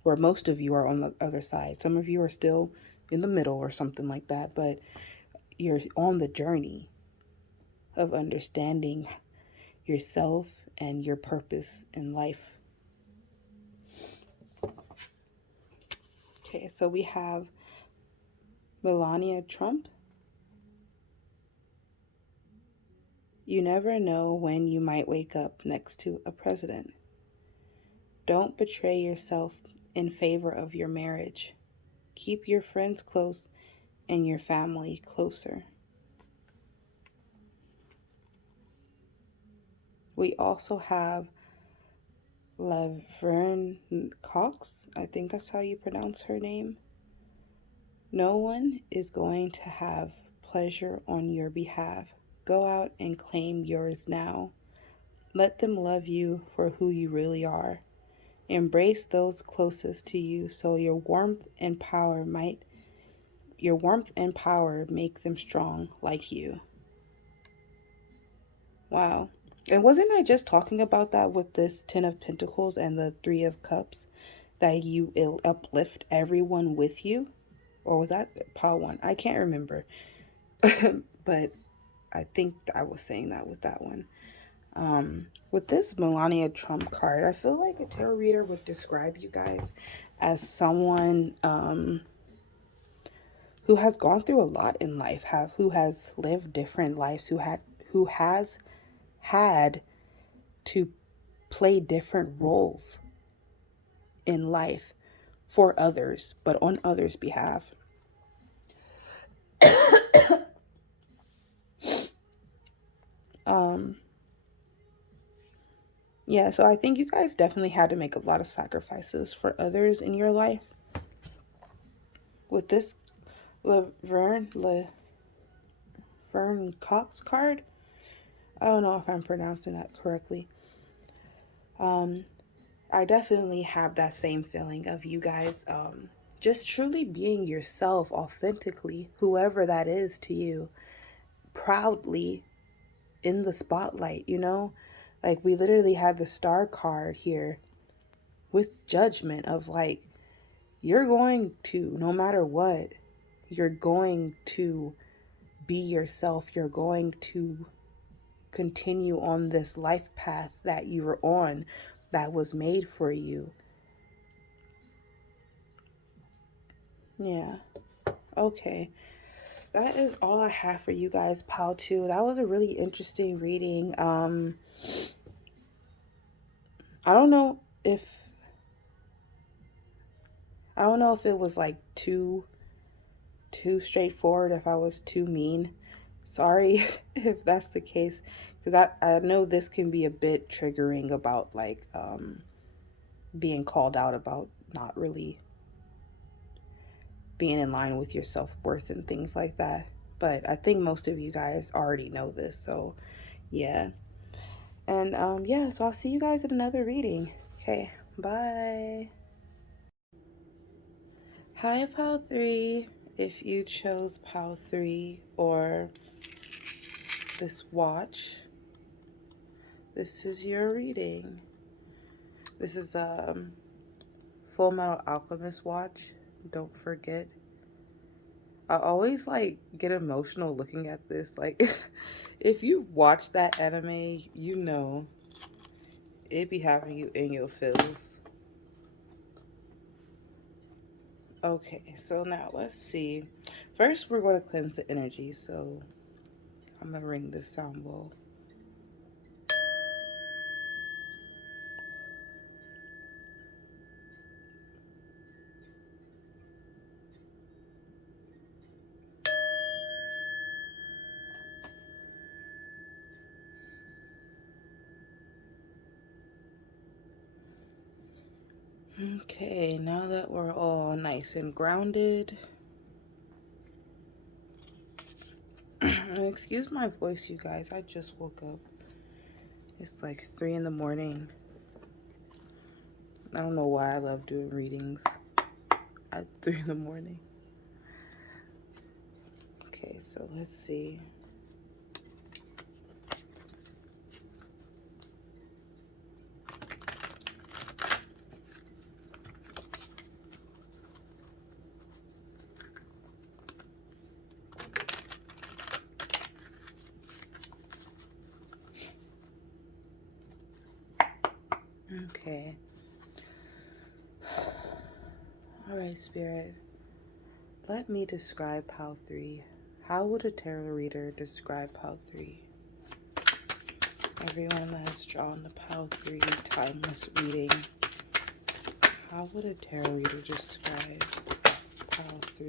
or most of you are on the other side. Some of you are still in the middle or something like that, but you're on the journey of understanding yourself and your purpose in life. Okay, so we have Melania Trump. You never know when you might wake up next to a president. Don't betray yourself in favor of your marriage. Keep your friends close and your family closer. We also have Laverne Cox. I think that's how you pronounce her name. No one is going to have pleasure on your behalf. Go out and claim yours now. Let them love you for who you really are. Embrace those closest to you so your warmth and power make them strong like you. Wow. And wasn't I just talking about that with this 10 of Pentacles and the 3 of Cups? That you uplift everyone with you? Or was that pile 1? I can't remember. But I think I was saying that with that one. With this Melania Trump card, I feel like a tarot reader would describe you guys as someone who has gone through a lot in life, who has lived different lives, who has had to play different roles in life for others, but on others' behalf. Yeah, so I think you guys definitely had to make a lot of sacrifices for others in your life. With this Laverne Cox card, I don't know if I'm pronouncing that correctly. I definitely have that same feeling of you guys just truly being yourself authentically, whoever that is to you, proudly in the spotlight, you know? Like, we literally had the star card here with judgment of like, you're going to, no matter what, you're going to be yourself. You're going to continue on this life path that you were on, that was made for you. Yeah. Okay. That is all I have for you guys, pile 2. That was a really interesting reading. I don't know if it was like too straightforward, if I was too mean. Sorry if that's the case, because I know this can be a bit triggering about like being called out about not really being in line with your self-worth and things like that. But I think most of you guys already know this, so yeah. And yeah, so I'll see you guys in another reading. Okay, bye. Hi, pile 3. If you chose pile 3 or this watch, this is your reading. This is Full Metal Alchemist watch. Don't forget. I always like get emotional looking at this. Like, if you watch that anime, you know it be having you in your feels. Okay, so now let's see. First, we're going to cleanse the energy. So I'm gonna ring this sound bowl. Okay, now that we're all nice and grounded. Excuse my voice, you guys. I just woke up. It's like 3 in the morning. I don't know why I love doing readings at 3 in the morning. Okay, so let's see. Okay. All right, Spirit. Let me describe Pile 3. How would a tarot reader describe Pile 3? Everyone that has drawn the Pile 3 timeless reading, how would a tarot reader describe Pile 3?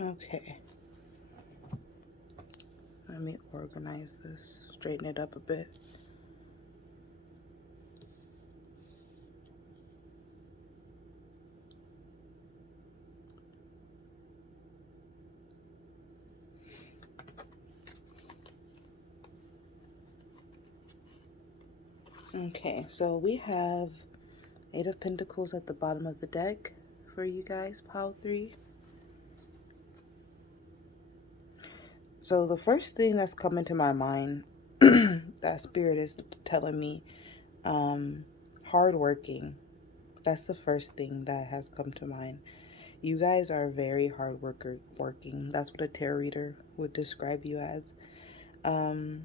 Okay. Let me organize this, straighten it up a bit. Okay, so we have Eight of Pentacles at the bottom of the deck for you guys, Pile 3. So the first thing that's coming to my mind, that Spirit is telling me, hardworking. That's the first thing that has come to mind. You guys are very hard working. That's what a tarot reader would describe you as. And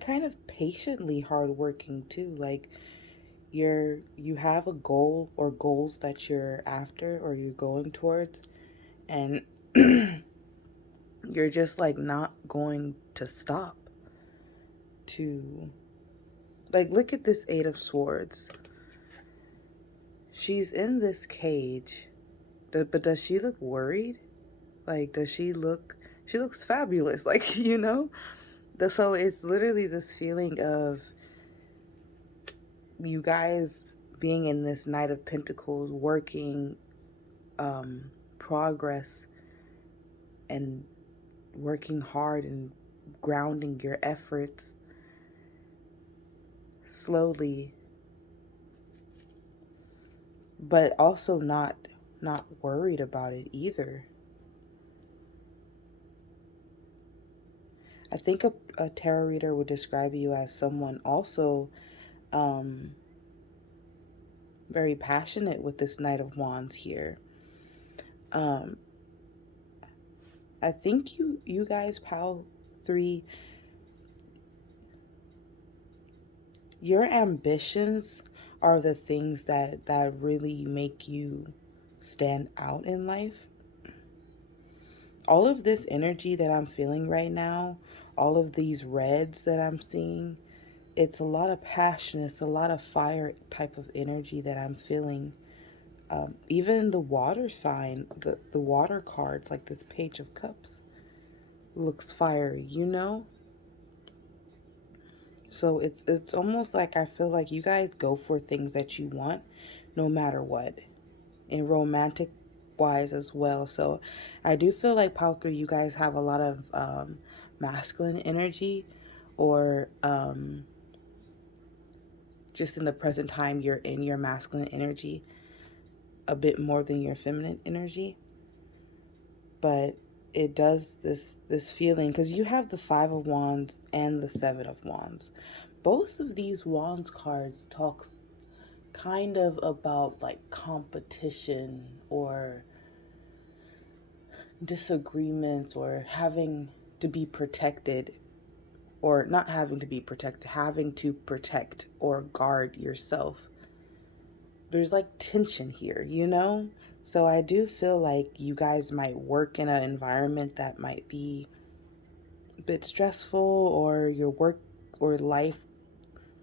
kind of patiently hardworking too. Like you have a goal or goals that you're after or you're going towards, and you're just like not going to stop to, like, look at this Eight of Swords. She's in this cage, but does she look worried? Like, does she looks fabulous, like, you know? So it's literally this feeling of you guys being in this Knight of Pentacles, working, progress, and working hard and grounding your efforts slowly, but also not worried about it either. I think a tarot reader would describe you as someone also very passionate with this Knight of Wands here. I think you guys, Pile 3, your ambitions are the things that really make you stand out in life. All of this energy that I'm feeling right now, all of these reds that I'm seeing, it's a lot of passion, it's a lot of fire type of energy that I'm feeling. Even the water sign, the water cards, like this Page of Cups, looks fiery, you know? So it's almost like I feel like you guys go for things that you want no matter what. And romantic wise as well. So I do feel like Pile 3, you guys have a lot of masculine energy, or just in the present time you're in your masculine energy a bit more than your feminine energy. But it does this feeling, because you have the Five of Wands and the Seven of Wands. Both of these Wands cards talks kind of about like competition or disagreements or having to be protected, or not having to be protected, having to protect or guard yourself. There's like tension here, you know? So I do feel like you guys might work in an environment that might be a bit stressful, or your work or life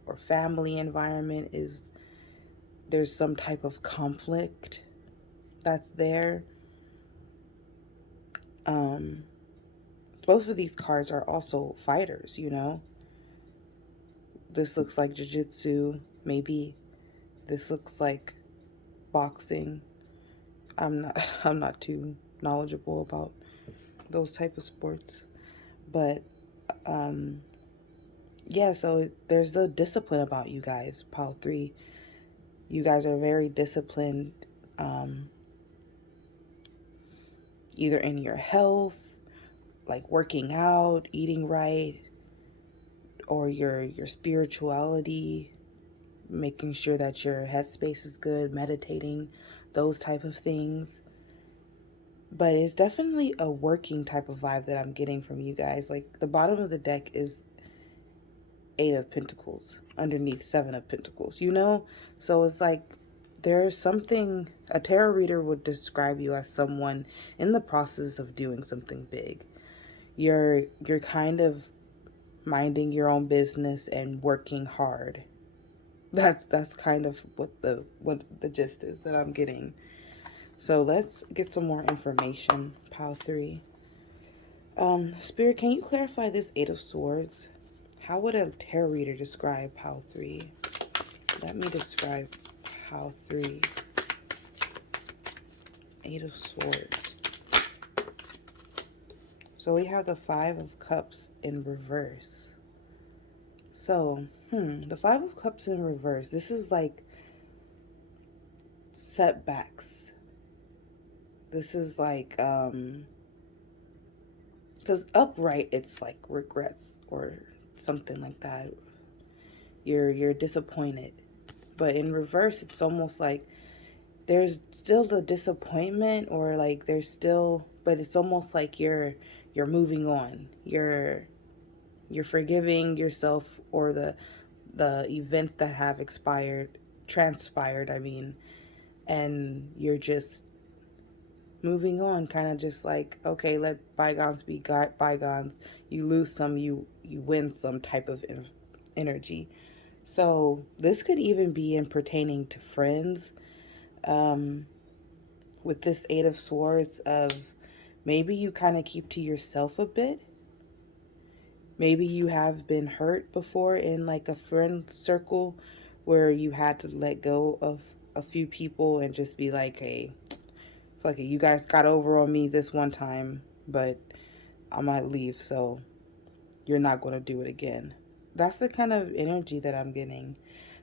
or family environment is, there's some type of conflict that's there. Um, both of these cards are also fighters, you know. This looks like jiu-jitsu, maybe. This looks like boxing. I'm not too knowledgeable about those type of sports, but um yeah, so there's the discipline about you guys, pile 3. You guys are very disciplined, um either in your health, like working out, eating right, or your spirituality, making sure that your headspace is good, meditating, those type of things. But it's definitely a working type of vibe that I'm getting from you guys. Like, the bottom of the deck is 8 of Pentacles underneath 7 of Pentacles, you know? So it's like there's something, a tarot reader would describe you as someone in the process of doing something big. You're kind of minding your own business and working hard. That's kind of what the gist is that I'm getting. So let's get some more information, pile 3. Spirit, can you clarify this 8 of Swords? How would a tarot reader describe pile 3? Let me describe pile 3. 8 of Swords. So we have the 5 of Cups in reverse. So, the 5 of Cups in reverse. This is like setbacks. This is like, because upright, it's like regrets or something like that. You're disappointed. But in reverse, it's almost like there's still the disappointment, or like there's still, but it's almost like you're moving on. You're forgiving yourself, or the events that have transpired, I mean, and you're just moving on, kind of just like, okay, let bygones be bygones. You lose some, you win some type of energy. So this could even be in pertaining to friends, um, with this 8 of Swords, of maybe you kind of keep to yourself a bit. Maybe you have been hurt before in like a friend circle where you had to let go of a few people and just be like, hey, fuck it, you guys got over on me this one time, but I might leave, so you're not going to do it again. That's the kind of energy that I'm getting,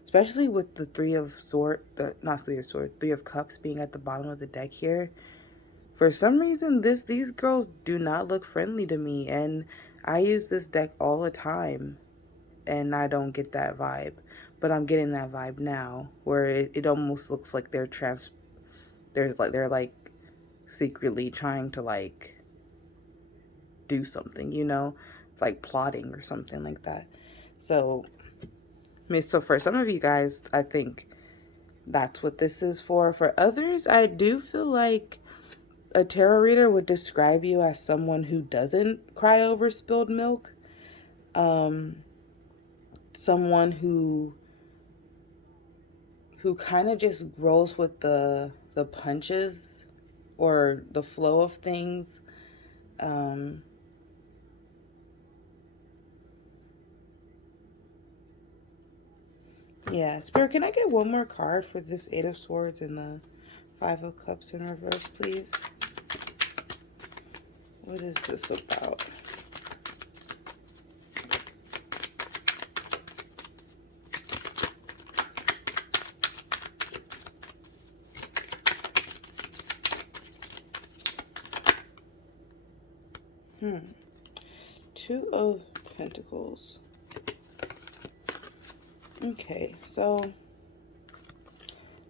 especially with the 3 of Swords, not 3 of Swords, 3 of Cups being at the bottom of the deck here. For some reason, these girls do not look friendly to me, and I use this deck all the time, and I don't get that vibe. But I'm getting that vibe now, where it almost looks like they're like secretly trying to like do something, you know, like plotting or something like that. So, so for some of you guys, I think that's what this is for. For others, I do feel like a tarot reader would describe you as someone who doesn't cry over spilled milk. Um, Someone who kind of just rolls with the punches or the flow of things. Um, yeah, Spirit, can I get one more card for this 8 of Swords and the 5 of Cups in reverse, please? What is this about? Hmm. 2 of Pentacles. Okay, so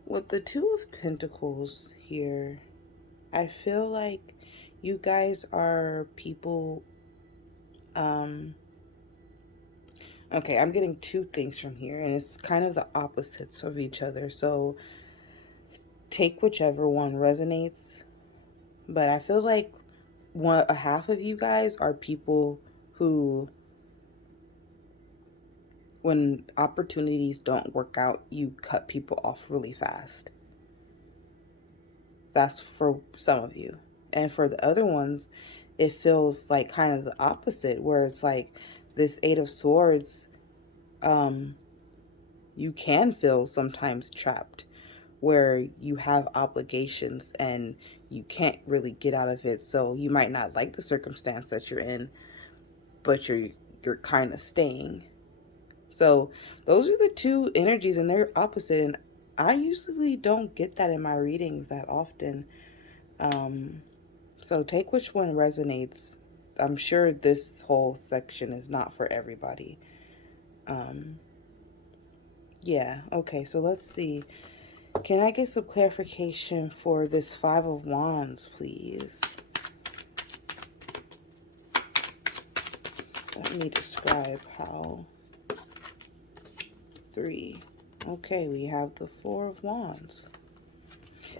with the 2 of Pentacles here, I feel like you guys are people, okay, I'm getting 2 things from here, and it's kind of the opposites of each other, so take whichever one resonates. But I feel like a half of you guys are people who, when opportunities don't work out, you cut people off really fast. That's for some of you. And for the other ones, it feels like kind of the opposite, where it's like this Eight of Swords, you can feel sometimes trapped, where you have obligations and you can't really get out of it. So you might not like the circumstance that you're in, but you're kind of staying. So those are the two energies, and they're opposite. And I usually don't get that in my readings that often. So take which one resonates. I'm sure this whole section is not for everybody. Um, yeah, okay, so let's see. Can I get some clarification for this Five of Wands, please? Let me describe how. 3. Okay, we have the Four of Wands.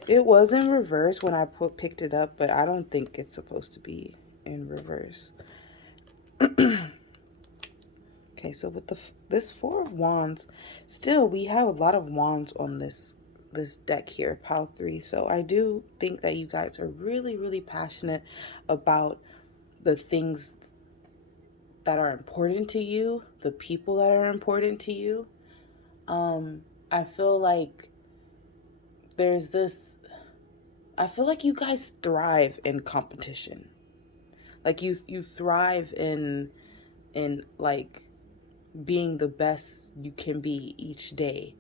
It was in reverse when I picked it up, but I don't think it's supposed to be in reverse. Okay, so with this Four of Wands, still we have a lot of wands on this deck here, pile 3. So I do think that you guys are really, really passionate about the things that are important to you, the people that are important to you. I feel like there's this, I feel like you guys thrive in competition. Like you thrive in like being the best you can be each day.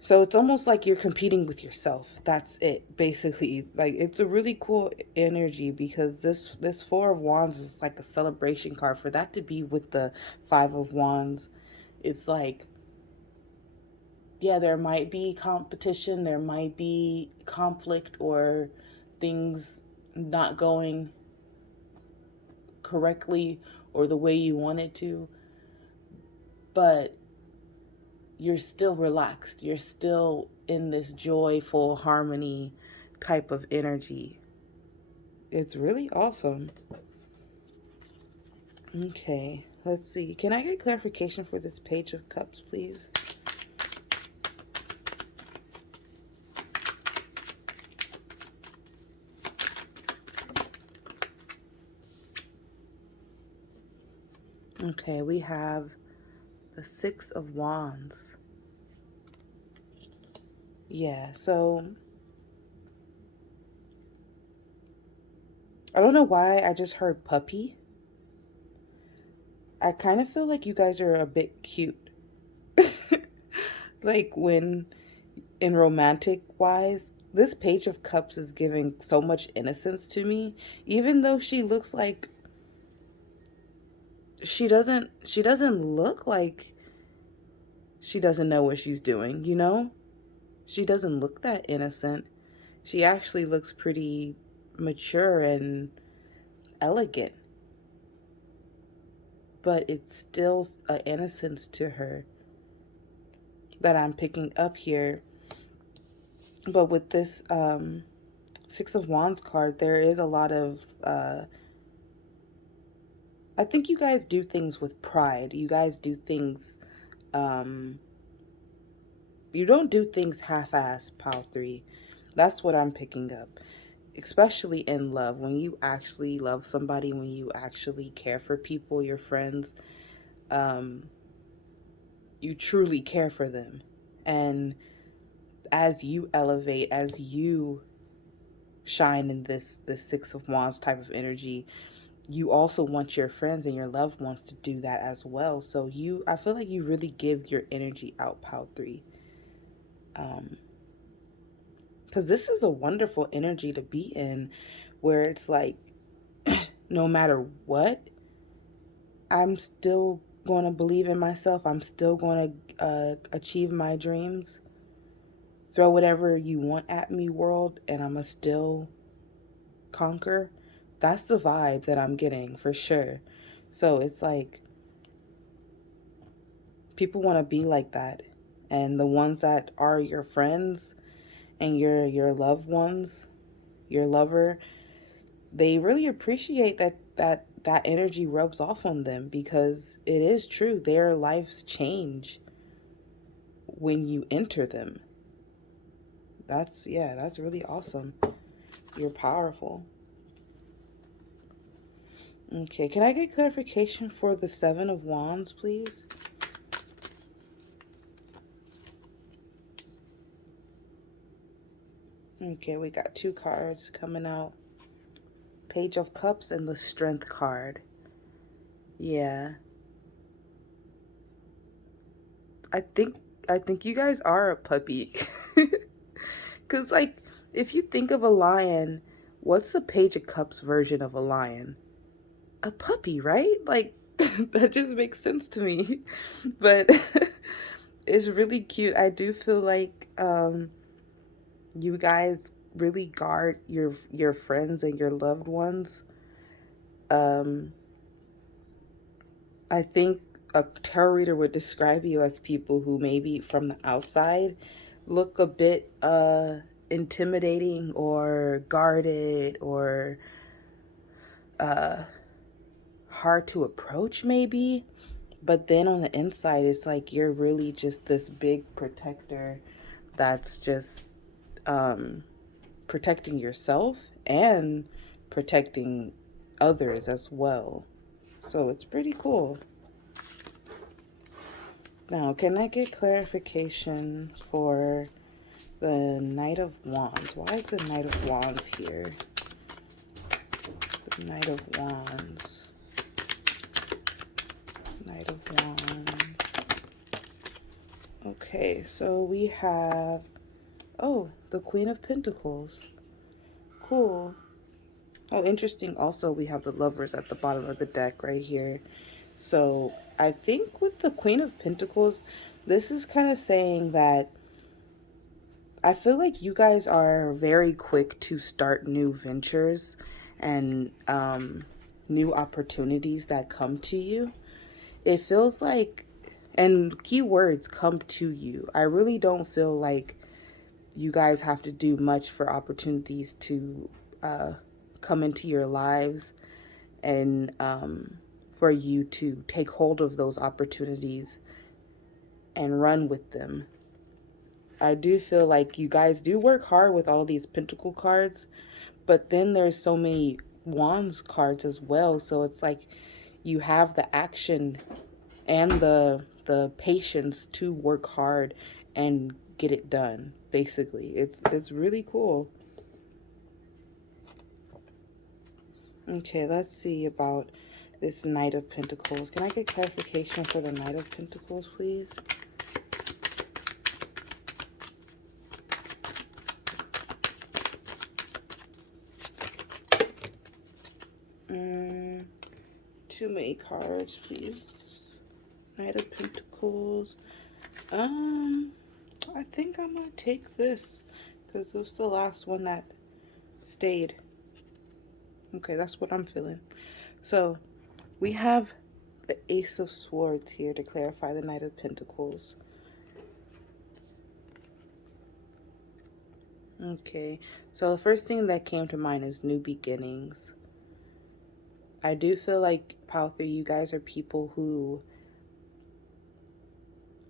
So it's almost like you're competing with yourself. That's it, basically. Like, it's a really cool energy, because this Four of Wands is like a celebration card. For that to be with the Five of Wands, it's like, yeah, there might be competition, there might be conflict, or things not going correctly or the way you want it to, but you're still relaxed. You're still in this joyful harmony type of energy. It's really awesome. Okay, let's see. Can I get clarification for this Page of Cups, please? Okay, we have the Six of Wands. Yeah, so I don't know why I just heard puppy. I kind of feel like you guys are a bit cute. Like, when in romantic wise, this Page of Cups is giving so much innocence to me, even though she looks like she doesn't look like she doesn't know what she's doing, you know? She doesn't look that innocent. She actually looks pretty mature and elegant, but it's still an innocence to her that I'm picking up here. But with this Six of Wands card, there is a lot of I think you guys do things with pride. You guys do things, um, you don't do things half-ass, pile 3. That's what I'm picking up. Especially in love. When you actually love somebody, when you actually care for people, your friends, um, you truly care for them. And as you elevate, as you shine in this Six of Wands type of energy, you also want your friends and your loved ones to do that as well. So I feel like you really give your energy out, pile 3. Because this is a wonderful energy to be in, where it's like, no matter what, I'm still going to believe in myself. I'm still going to achieve my dreams. Throw whatever you want at me, world, and I'm going to still conquer. That's the vibe that I'm getting, for sure. So it's like, people want to be like that. And the ones that are your friends and your loved ones, your lover, they really appreciate that energy rubs off on them, because it is true, their lives change when you enter them. That's, yeah, that's really awesome. You're powerful. Okay, can I get clarification for the Seven of Wands, please? Okay, we got two cards coming out. Page of Cups and the Strength card. Yeah. I think I think you guys are a puppy. Cuz like if you think of a lion, what's the Page of Cups version of a lion? A puppy, right? Like that just makes sense to me. But it's really cute. I do feel like you guys really guard your friends and your loved ones. Um I think a tarot reader would describe you as people who maybe from the outside look a bit intimidating or guarded or uh hard to approach maybe, but then on the inside it's like you're really just this big protector that's just um protecting yourself and protecting others as well. So it's pretty cool. Now, can I get clarification for the Knight of Wands? Why is the Knight of Wands here? The Knight of Wands. Knight of Wands. Okay, so we have, oh, the Queen of Pentacles. Cool. Oh, interesting. Also, we have the Lovers at the bottom of the deck right here. So I think with the Queen of Pentacles, this is kind of saying that I feel like you guys are very quick to start new ventures and new opportunities that come to you. It feels like, and keywords come to you. I really don't feel like you guys have to do much for opportunities to come into your lives and for you to take hold of those opportunities and run with them. I do feel like you guys do work hard with all these pentacle cards, but then there's so many wands cards as well. So it's like you have the action and the patience to work hard and get it done. Basically, it's really cool. Okay, let's see about this Knight of Pentacles. Can I get clarification for the Knight of Pentacles, please? Too many cards, please. Knight of Pentacles. I think I'm gonna take this because it was the last one that stayed. Okay, that's what I'm feeling. So we have the Ace of Swords here to clarify the Knight of Pentacles. Okay, so the first thing that came to mind is new beginnings. I do feel like, Powther, you guys are people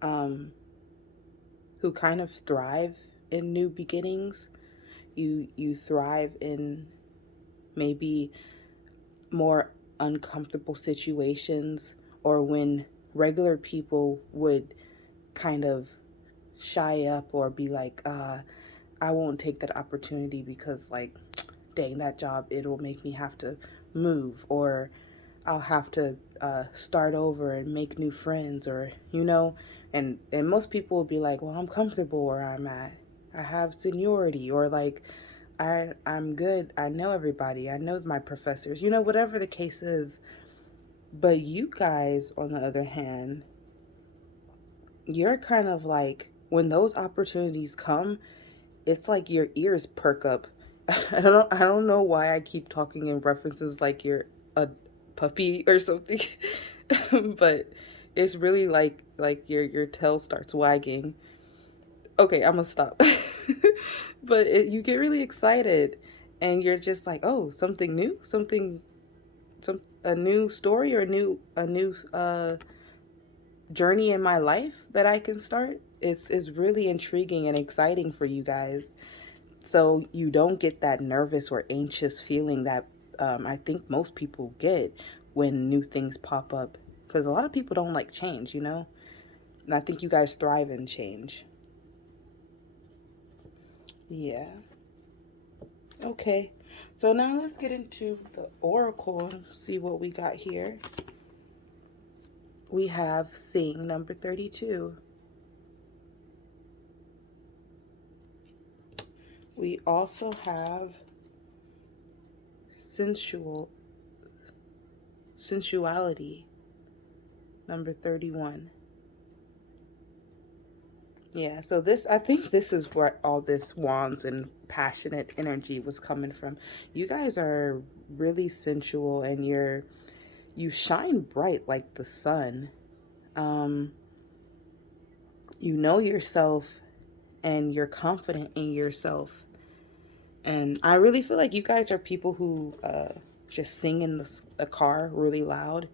um, who kind of thrive in new beginnings. You thrive in maybe more uncomfortable situations, or when regular people would kind of shy up or be like, I won't take that opportunity because, like, dang, that job, it'll make me have to move, or I'll have to start over and make new friends, or, you know, and most people will be like, well, I'm comfortable where I'm at. I have seniority, or like, I'm good. I know everybody. I know my professors, you know, whatever the case is. But you guys, on the other hand, you're kind of like, when those opportunities come, it's like your ears perk up. I don't know why I keep talking in references like you're a puppy or something. But it's really like your tail starts wagging. Okay, I'm gonna stop. But you get really excited and you're just like, "Oh, something new? Some a new story or a new journey in my life that I can start." It's really intriguing and exciting for you guys. So you don't get that nervous or anxious feeling that I think most people get when new things pop up. Because a lot of people don't like change, you know? And I think you guys thrive in change. Yeah. Okay. So now let's get into the oracle and see what we got here. We have Sing number 32. We also have sensuality number 31. Yeah, so this, I think this is where all this wands and passionate energy was coming from. You guys are really sensual, and you shine bright like the sun. Um, you know yourself, and you're confident in yourself. And I really feel like you guys are people who just sing in the car really loud.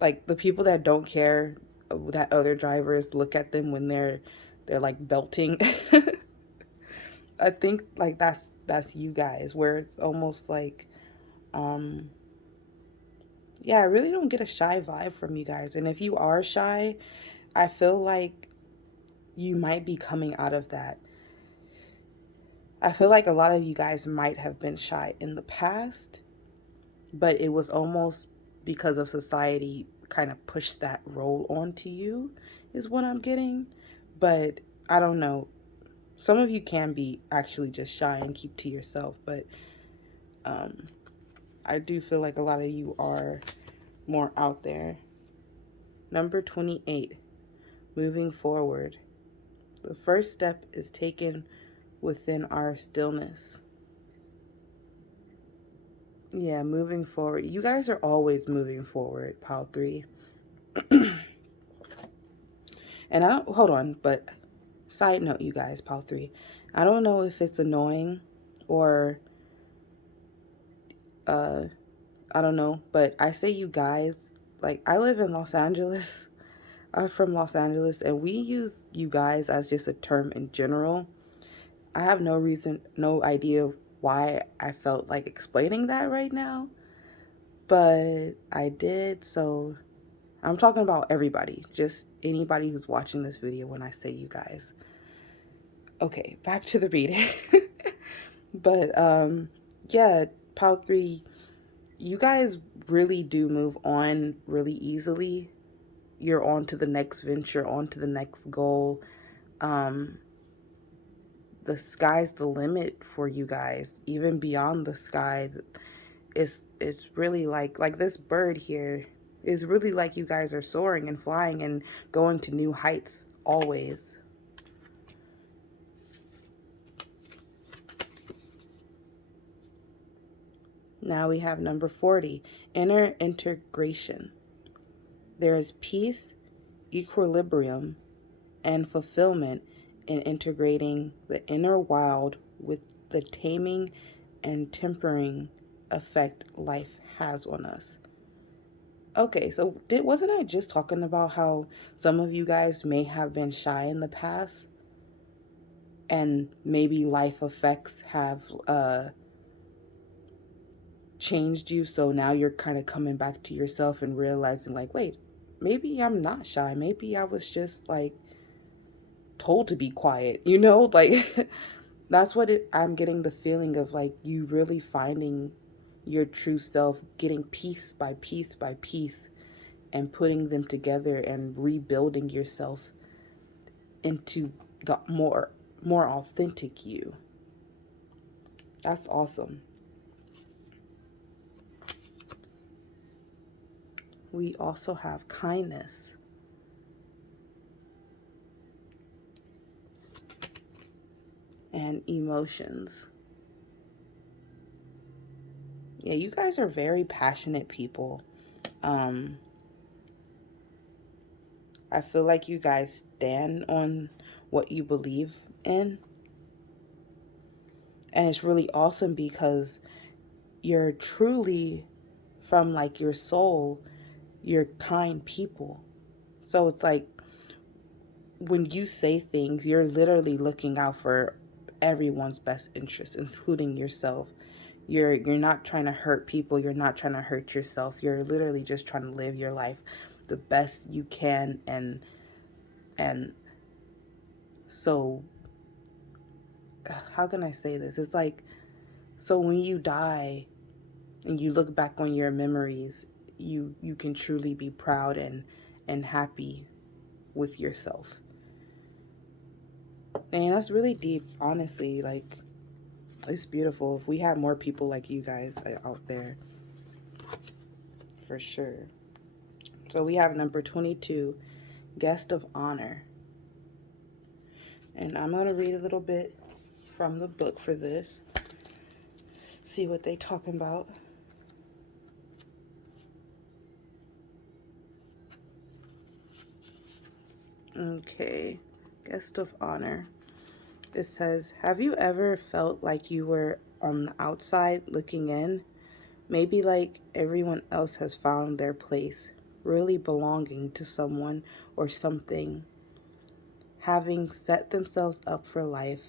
Like the people that don't care that other drivers look at them when they're like belting. I think like that's you guys, where it's almost like um yeah, I really don't get a shy vibe from you guys. And if you are shy, I feel like you might be coming out of that. I feel like a lot of you guys might have been shy in the past, but it was almost because of society kind of pushed that role onto you, is what I'm getting. But I don't know. Some of you can be actually just shy and keep to yourself, but um, I do feel like a lot of you are more out there. Number 28, moving forward. The first step is taken within our stillness. Yeah, moving forward. You guys are always moving forward, pile 3. And I don't, hold on, but side note, you guys, pile 3. I don't know if it's annoying or, I don't know, but I say you guys, like, I live in Los Angeles. I'm from Los Angeles, and we use you guys as just a term in general. I have no reason, no idea why I felt like explaining that right now, but I did. So I'm talking about everybody, just anybody who's watching this video when I say you guys. Okay, back to the reading. But yeah, pile 3, you guys really do move on really easily. You're on to the next venture, on to the next goal. The sky's the limit for you guys. Even beyond the sky, it's really like this bird here is really like you guys are soaring and flying and going to new heights always. Now we have number 40, inner integration. There is peace, equilibrium, and fulfillment in integrating the inner wild with the taming and tempering effect life has on us. Okay, so wasn't I just talking about how some of you guys may have been shy in the past, and maybe life effects have changed you, so now you're kind of coming back to yourself and realizing like, wait, maybe I'm not shy. Maybe I was just like told to be quiet, you know? Like that's what I'm getting the feeling of, like you really finding your true self, getting piece by piece by piece and putting them together and rebuilding yourself into the more authentic you. That's awesome. We also have kindness. And emotions. Yeah, you guys are very passionate people. Um, I feel like you guys stand on what you believe in. And it's really awesome because you're truly, from like your soul, you're kind people. So it's like when you say things, you're literally looking out for everyone's best interest, including yourself. You're not trying to hurt people. You're not trying to hurt yourself. You're literally just trying to live your life the best you can. And so, how can I say this? It's like, so when you die and you look back on your memories, you can truly be proud and happy with yourself. And that's really deep, honestly. Like, it's beautiful. If we had more people like you guys out there, for sure. So we have number 22, Guest of Honor. And I'm going to read a little bit from the book for this. See what they talking about. Okay, Guest of Honor. It says, have you ever felt like you were on the outside looking in? Maybe like everyone else has found their place, really belonging to someone or something, having set themselves up for life,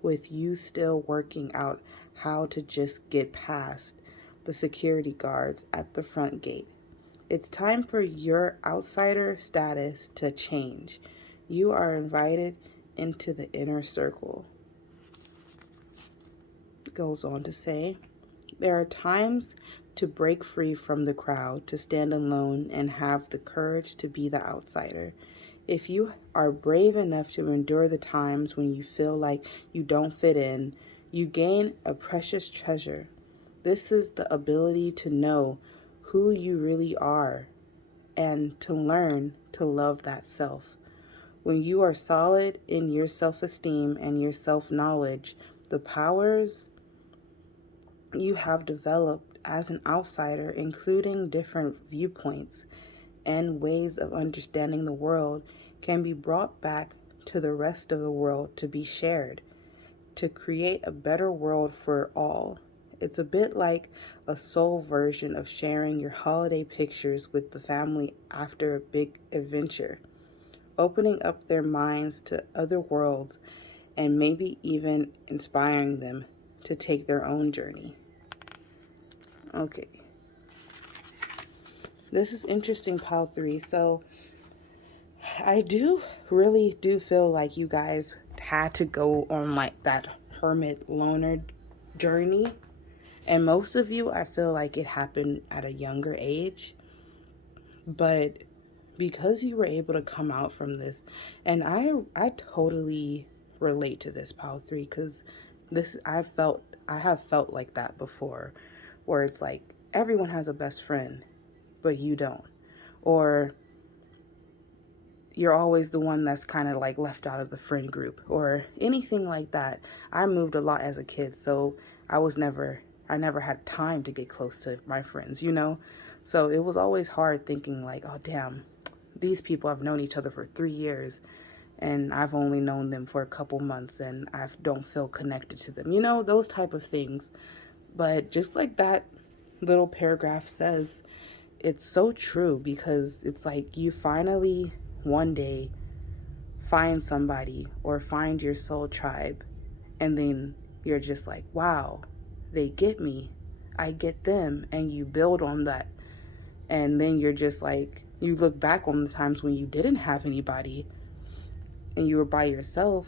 with you still working out how to just get past the security guards at the front gate. It's time for your outsider status to change. You are invited into the inner circle. It goes on to say, there are times to break free from the crowd, to stand alone and have the courage to be the outsider. If you are brave enough to endure the times when you feel like you don't fit in, you gain a precious treasure. This is the ability to know who you really are and to learn to love that self. When you are solid in your self-esteem and your self-knowledge, the powers you have developed as an outsider, including different viewpoints and ways of understanding the world, can be brought back to the rest of the world to be shared, to create a better world for all. It's a bit like a soul version of sharing your holiday pictures with the family after a big adventure, opening up their minds to other worlds and maybe even inspiring them to take their own journey. Okay. This is interesting, pile 3. So I really do feel like you guys had to go on like that hermit loner journey. And most of you, I feel like it happened at a younger age. But because you were able to come out from this, and I totally relate to this, pile 3, because I have felt like that before, where it's like everyone has a best friend, but you don't. Or you're always the one that's kind of like left out of the friend group or anything like that. I moved a lot as a kid, so I never had time to get close to my friends, you know? So it was always hard thinking like, oh damn, these people have known each other for 3 years and I've only known them for a couple months and I don't feel connected to them, you know, those type of things. But just like that little paragraph says, it's so true, because it's like you finally one day find somebody or find your soul tribe, and then you're just like, wow, they get me, I get them, and you build on that. And then you're just like, you look back on the times when you didn't have anybody and you were by yourself,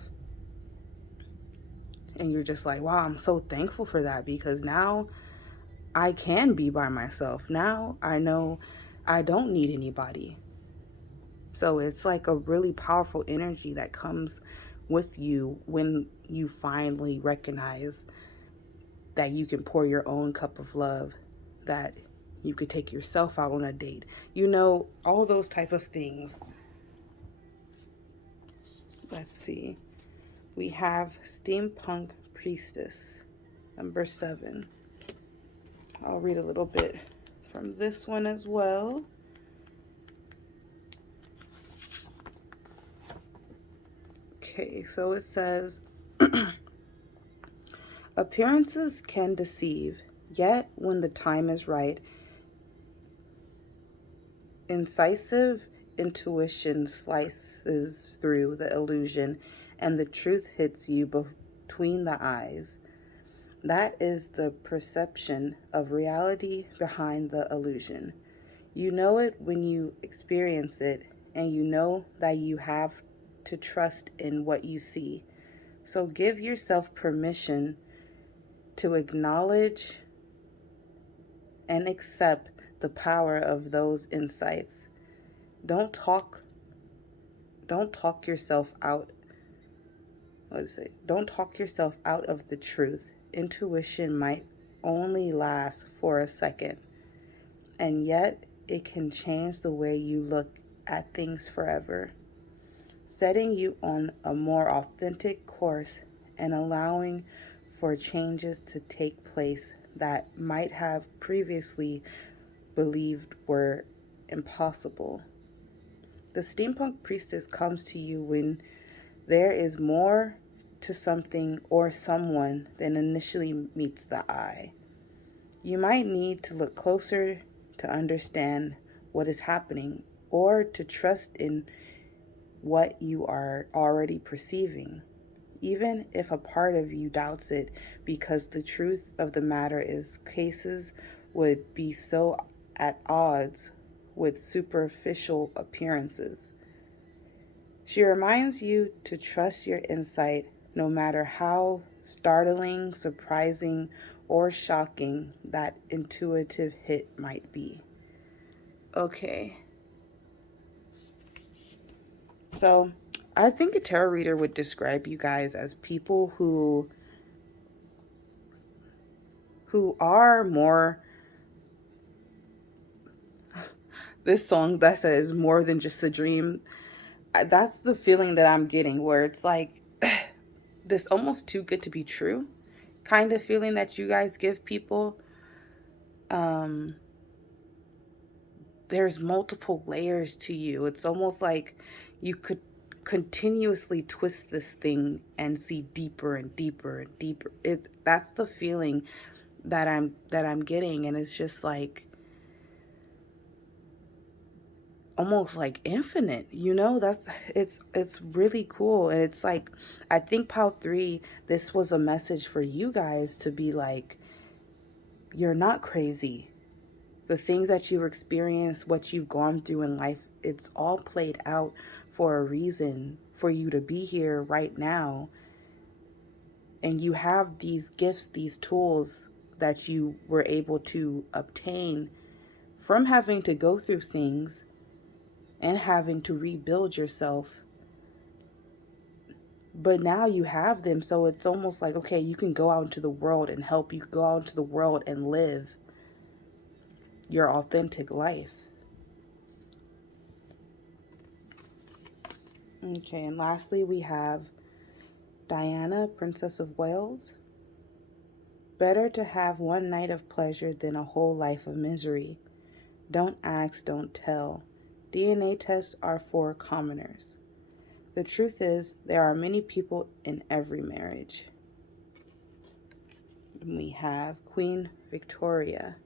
and you're just like, wow, I'm so thankful for that, because now I can be by myself. Now I know I don't need anybody. So it's like a really powerful energy that comes with you when you finally recognize that you can pour your own cup of love, that you could take yourself out on a date, you know, all those type of things. Let's see. We have Steampunk Priestess, number 7. I'll read a little bit from this one as well. Okay, so it says, appearances can deceive, yet when the time is right, incisive intuition slices through the illusion and the truth hits you between the eyes. That is the perception of reality behind the illusion. You know it when you experience it, and you know that you have to trust in what you see. So give yourself permission to acknowledge and accept the power of those insights. Don't talk don't talk yourself out. Don't talk yourself out of the truth. Intuition might only last for a second, and yet it can change the way you look at things forever, setting you on a more authentic course and allowing for changes to take place that might have previously believed were impossible. The steampunk priestess comes to you when there is more to something or someone than initially meets the eye. You might need to look closer to understand what is happening or to trust in what you are already perceiving, even if a part of you doubts it, because the truth of the matter is cases would be so at odds with superficial appearances. She reminds you to trust your insight no matter how startling, surprising, or shocking that intuitive hit might be. Okay. So, I think a tarot reader would describe you guys as people who are more, this song that says more than just a dream. That's the feeling that I'm getting, where it's like this almost too good to be true kind of feeling that you guys give people. Um there's multiple layers to you. It's almost like you could continuously twist this thing and see deeper and deeper and deeper. It's That's the feeling that I'm getting, and it's just like almost like infinite, that's it's really cool. And it's like, I think pile 3, this was a message for you guys to be like, you're not crazy. The things that you've experienced, what you've gone through in life, it's all played out for a reason, for you to be here right now. And you have these gifts, these tools that you were able to obtain from having to go through things and having to rebuild yourself. But now you have them, so it's almost like, okay, you can go out into the world and help. You can go out into the world and live your authentic life. Okay, and lastly, we have Diana, Princess of Wales. Better to have one night of pleasure than a whole life of misery. Don't ask, don't tell. DNA tests are for commoners. The truth is, there are many people in every marriage. And we have Queen Victoria.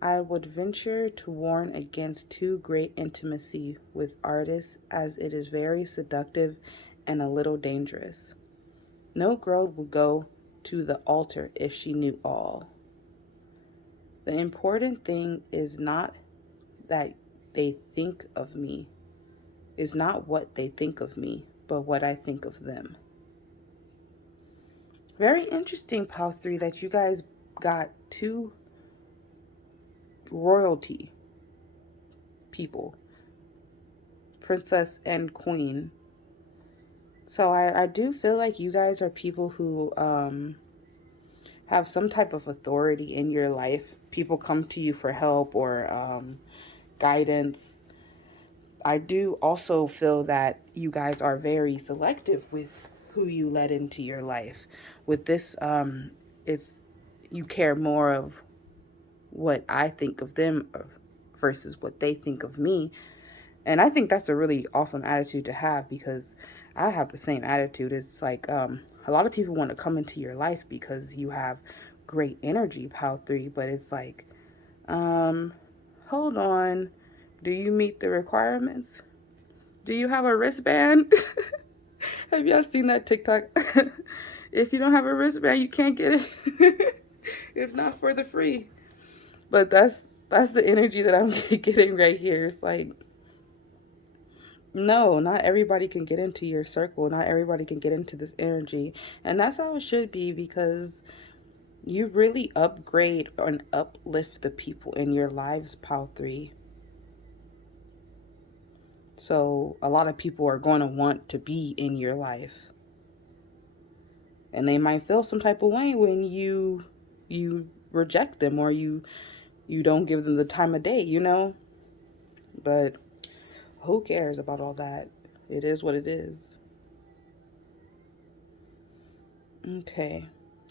I would venture to warn against too great intimacy with artists, as it is very seductive and a little dangerous. No girl would go to the altar if she knew all. The important thing is not that they think of me, is not what they think of me, but what I think of them. Very interesting, Pal 3, that you guys got 2 royalty people, princess and queen. So I do feel like you guys are people who have some type of authority in your life. People come to you for help or guidance. I do also feel that you guys are very selective with who you let into your life. With this, it's you care more of what I think of them versus what they think of me. And I think that's a really awesome attitude to have, because I have the same attitude. It's like a lot of people want to come into your life because you have great energy, Pal 3, but it's like, hold on. Do you meet the requirements? Do you have a wristband? Have y'all seen that TikTok? If you don't have a wristband, you can't get it. It's not for the free. But that's the energy that I'm getting right here. It's like, no, not everybody can get into your circle. Not everybody can get into this energy. And that's how it should be, because you really upgrade and uplift the people in your lives, Pal 3. So a lot of people are going to want to be in your life. And they might feel some type of way when you reject them, or you don't give them the time of day, you know? But who cares about all that? It is what it is. Okay.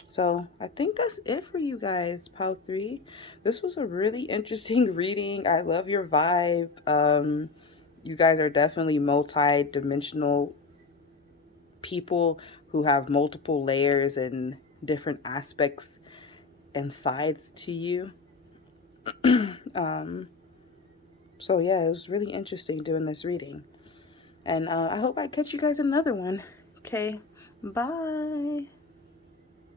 So I think that's it for you guys, Pal 3. This was a really interesting reading. I love your vibe. You guys are definitely multi-dimensional people who have multiple layers and different aspects and sides to you. um, so yeah, it was really interesting doing this reading. And I hope I catch you guys in another one. Okay, bye.